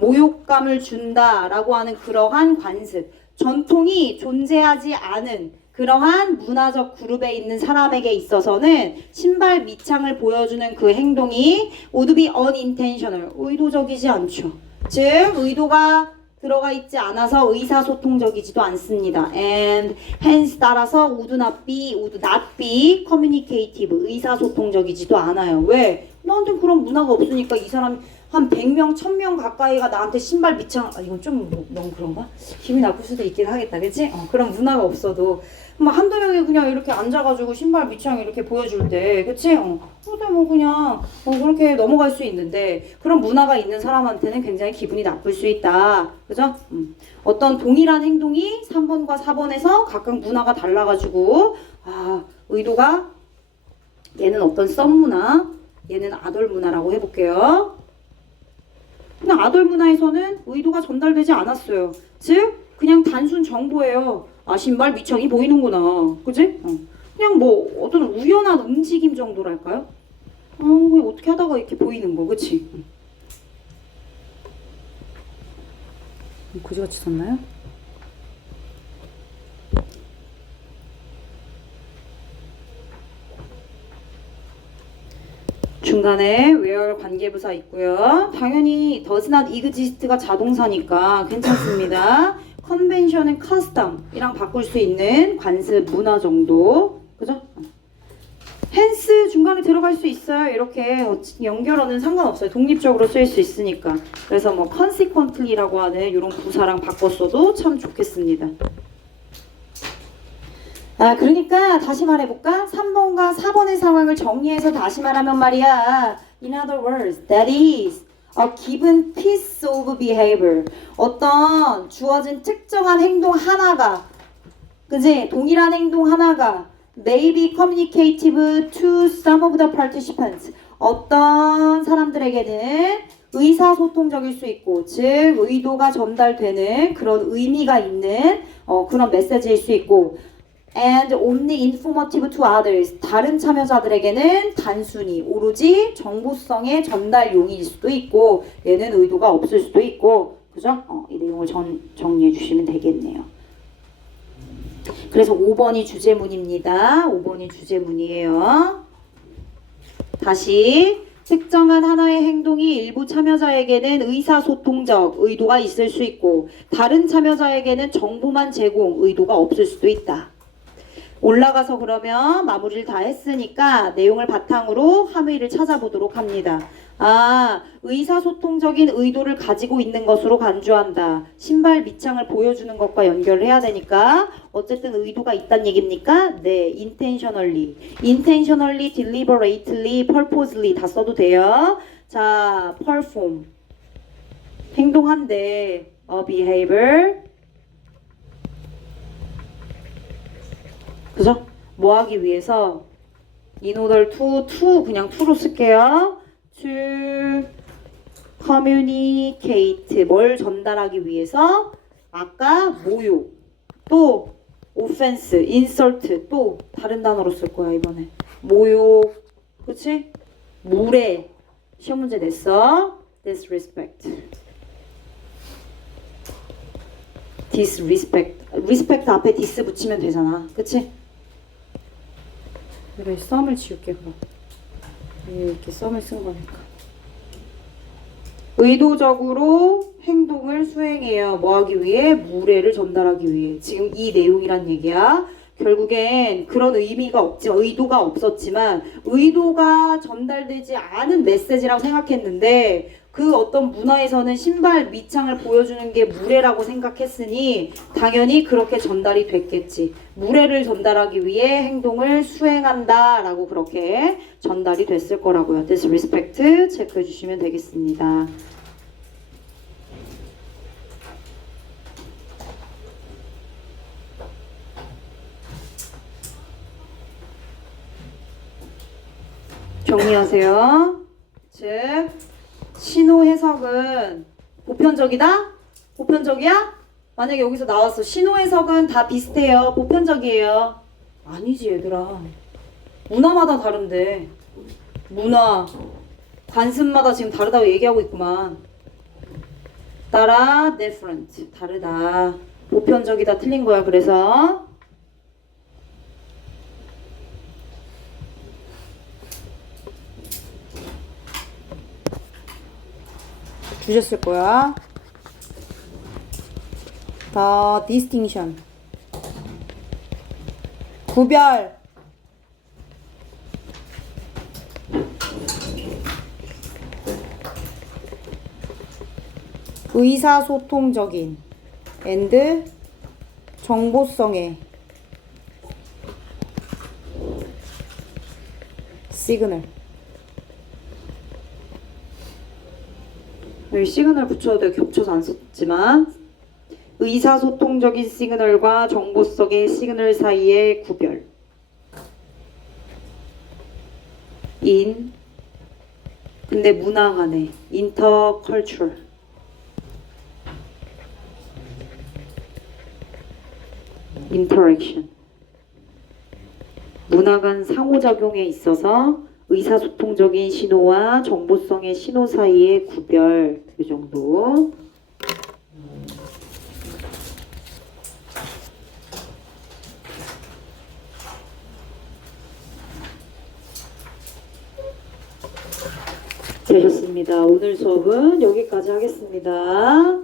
모욕감을 준다라고 하는 그러한 관습, 전통이 존재하지 않은 그러한 문화적 그룹에 있는 사람에게 있어서는 신발 밑창을 보여주는 그 행동이 would be unintentional, 의도적이지 않죠. 즉, 의도가 들어가 있지 않아서 의사소통적이지도 않습니다. And hence 따라서 would not be communicative, 의사소통적이지도 않아요. 왜? 나한테 그런 문화가 없으니까 이 사람 한 100명, 1000명 가까이가 나한테 신발 밑창, 이건 좀 너무 그런가? 기분이 나쁠 수도 있긴 하겠다, 그치? 그런 문화가 없어도 막 한두 명이 그냥 이렇게 앉아가지고 신발 밑창 이렇게 보여줄 때, 그치? 근데 뭐 그냥 그렇게 넘어갈 수 있는데 그런 문화가 있는 사람한테는 굉장히 기분이 나쁠 수 있다, 그죠? 어떤 동일한 행동이 3번과 4번에서 각각 문화가 달라가지고 의도가 얘는 어떤 썸 문화, 얘는 아덜 문화라고 해볼게요. 근데 아덜 문화에서는 의도가 전달되지 않았어요. 즉 그냥 단순 정보예요. 신발 밑창이 보이는구나, 그지? 그냥 뭐 어떤 우연한 움직임 정도랄까요? 그냥 어떻게 하다가 이렇게 보이는 거, 그치? 그지같이 썼나요? 중간에 where 관계부사 있고요. 당연히 does not exist가 자동사니까 괜찮습니다. convention은 custom이랑 바꿀 수 있는 관습 문화 정도, 그죠? hence 중간에 들어갈 수 있어요. 이렇게 연결어는 상관없어요. 독립적으로 쓰일 수 있으니까. 그래서 뭐 consequently라고 하는 이런 부사랑 바꿨어도 참 좋겠습니다. 그러니까 다시 말해볼까? 3번과 4번의 상황을 정리해서 다시 말하면 말이야. In other words, that is a given piece of behavior. 어떤 주어진 특정한 행동 하나가, 그지? 동일한 행동 하나가 may be communicative to some of the participants. 어떤 사람들에게는 의사소통적일 수 있고, 즉 의도가 전달되는 그런 의미가 있는 그런 메시지일 수 있고, and only informative to others. 다른 참여자들에게는 단순히 오로지 정보성의 전달용일 수도 있고, 얘는 의도가 없을 수도 있고, 그죠? 이 내용을 정리해 주시면 되겠네요. 그래서 5번이 주제문입니다. 5번이 주제문이에요. 다시 특정한 하나의 행동이 일부 참여자에게는 의사소통적 의도가 있을 수 있고, 다른 참여자에게는 정보만 제공 의도가 없을 수도 있다. 올라가서 그러면 마무리를 다 했으니까 내용을 바탕으로 함의를 찾아보도록 합니다. 의사소통적인 의도를 가지고 있는 것으로 간주한다. 신발 밑창을 보여주는 것과 연결을 해야 되니까 어쨌든 의도가 있다는 얘기입니까? 네, intentionally, deliberately, purposely 다 써도 돼요. 자, perform, 행동한대, a behavior, 그죠? 뭐 하기 위해서 in order to 그냥 to로 쓸게요. to communicate 뭘 전달하기 위해서 아까 모욕 또 offense, insult 또 다른 단어로 쓸 거야 이번에 모욕 그치? 무례 시험 문제 냈어. disrespect respect 앞에 dis 붙이면 되잖아 그치? 그래 썸을 지울게 그럼 이렇게 썸을 쓴 거니까 의도적으로 행동을 수행해요. 뭐 하기 위해? 무례를 전달하기 위해. 지금 이 내용이란 얘기야. 결국엔 그런 의미가 없지 의도가 없었지만 의도가 전달되지 않은 메시지라고 생각했는데 그 어떤 문화에서는 신발 밑창을 보여주는 게 무례라고 생각했으니 당연히 그렇게 전달이 됐겠지. 무례를 전달하기 위해 행동을 수행한다 라고 그렇게 전달이 됐을 거라고요. disrespect 체크해 주시면 되겠습니다. 정리하세요. 즉 신호 해석은 보편적이다? 보편적이야? 만약에 여기서 나왔어. 신호 해석은 다 비슷해요. 보편적이에요. 아니지 얘들아. 문화마다 다른데. 문화, 관습마다 지금 다르다고 얘기하고 있구만. 따라 different. 다르다. 보편적이다 틀린 거야. 그래서 주셨을 거야. distinction. 구별. 의사소통적인 and 정보성의 시그널. 여기 시그널 붙여도 되게 겹쳐서 안 썼지만 의사소통적인 시그널과 정보성의 시그널 사이의 구별. 근데 문화 간의 intercultural. interaction. 문화 간 상호작용에 있어서 의사소통적인 신호와 정보성의 신호 사이의 구별. 이 정도. 되셨습니다. 오늘 수업은 여기까지 하겠습니다.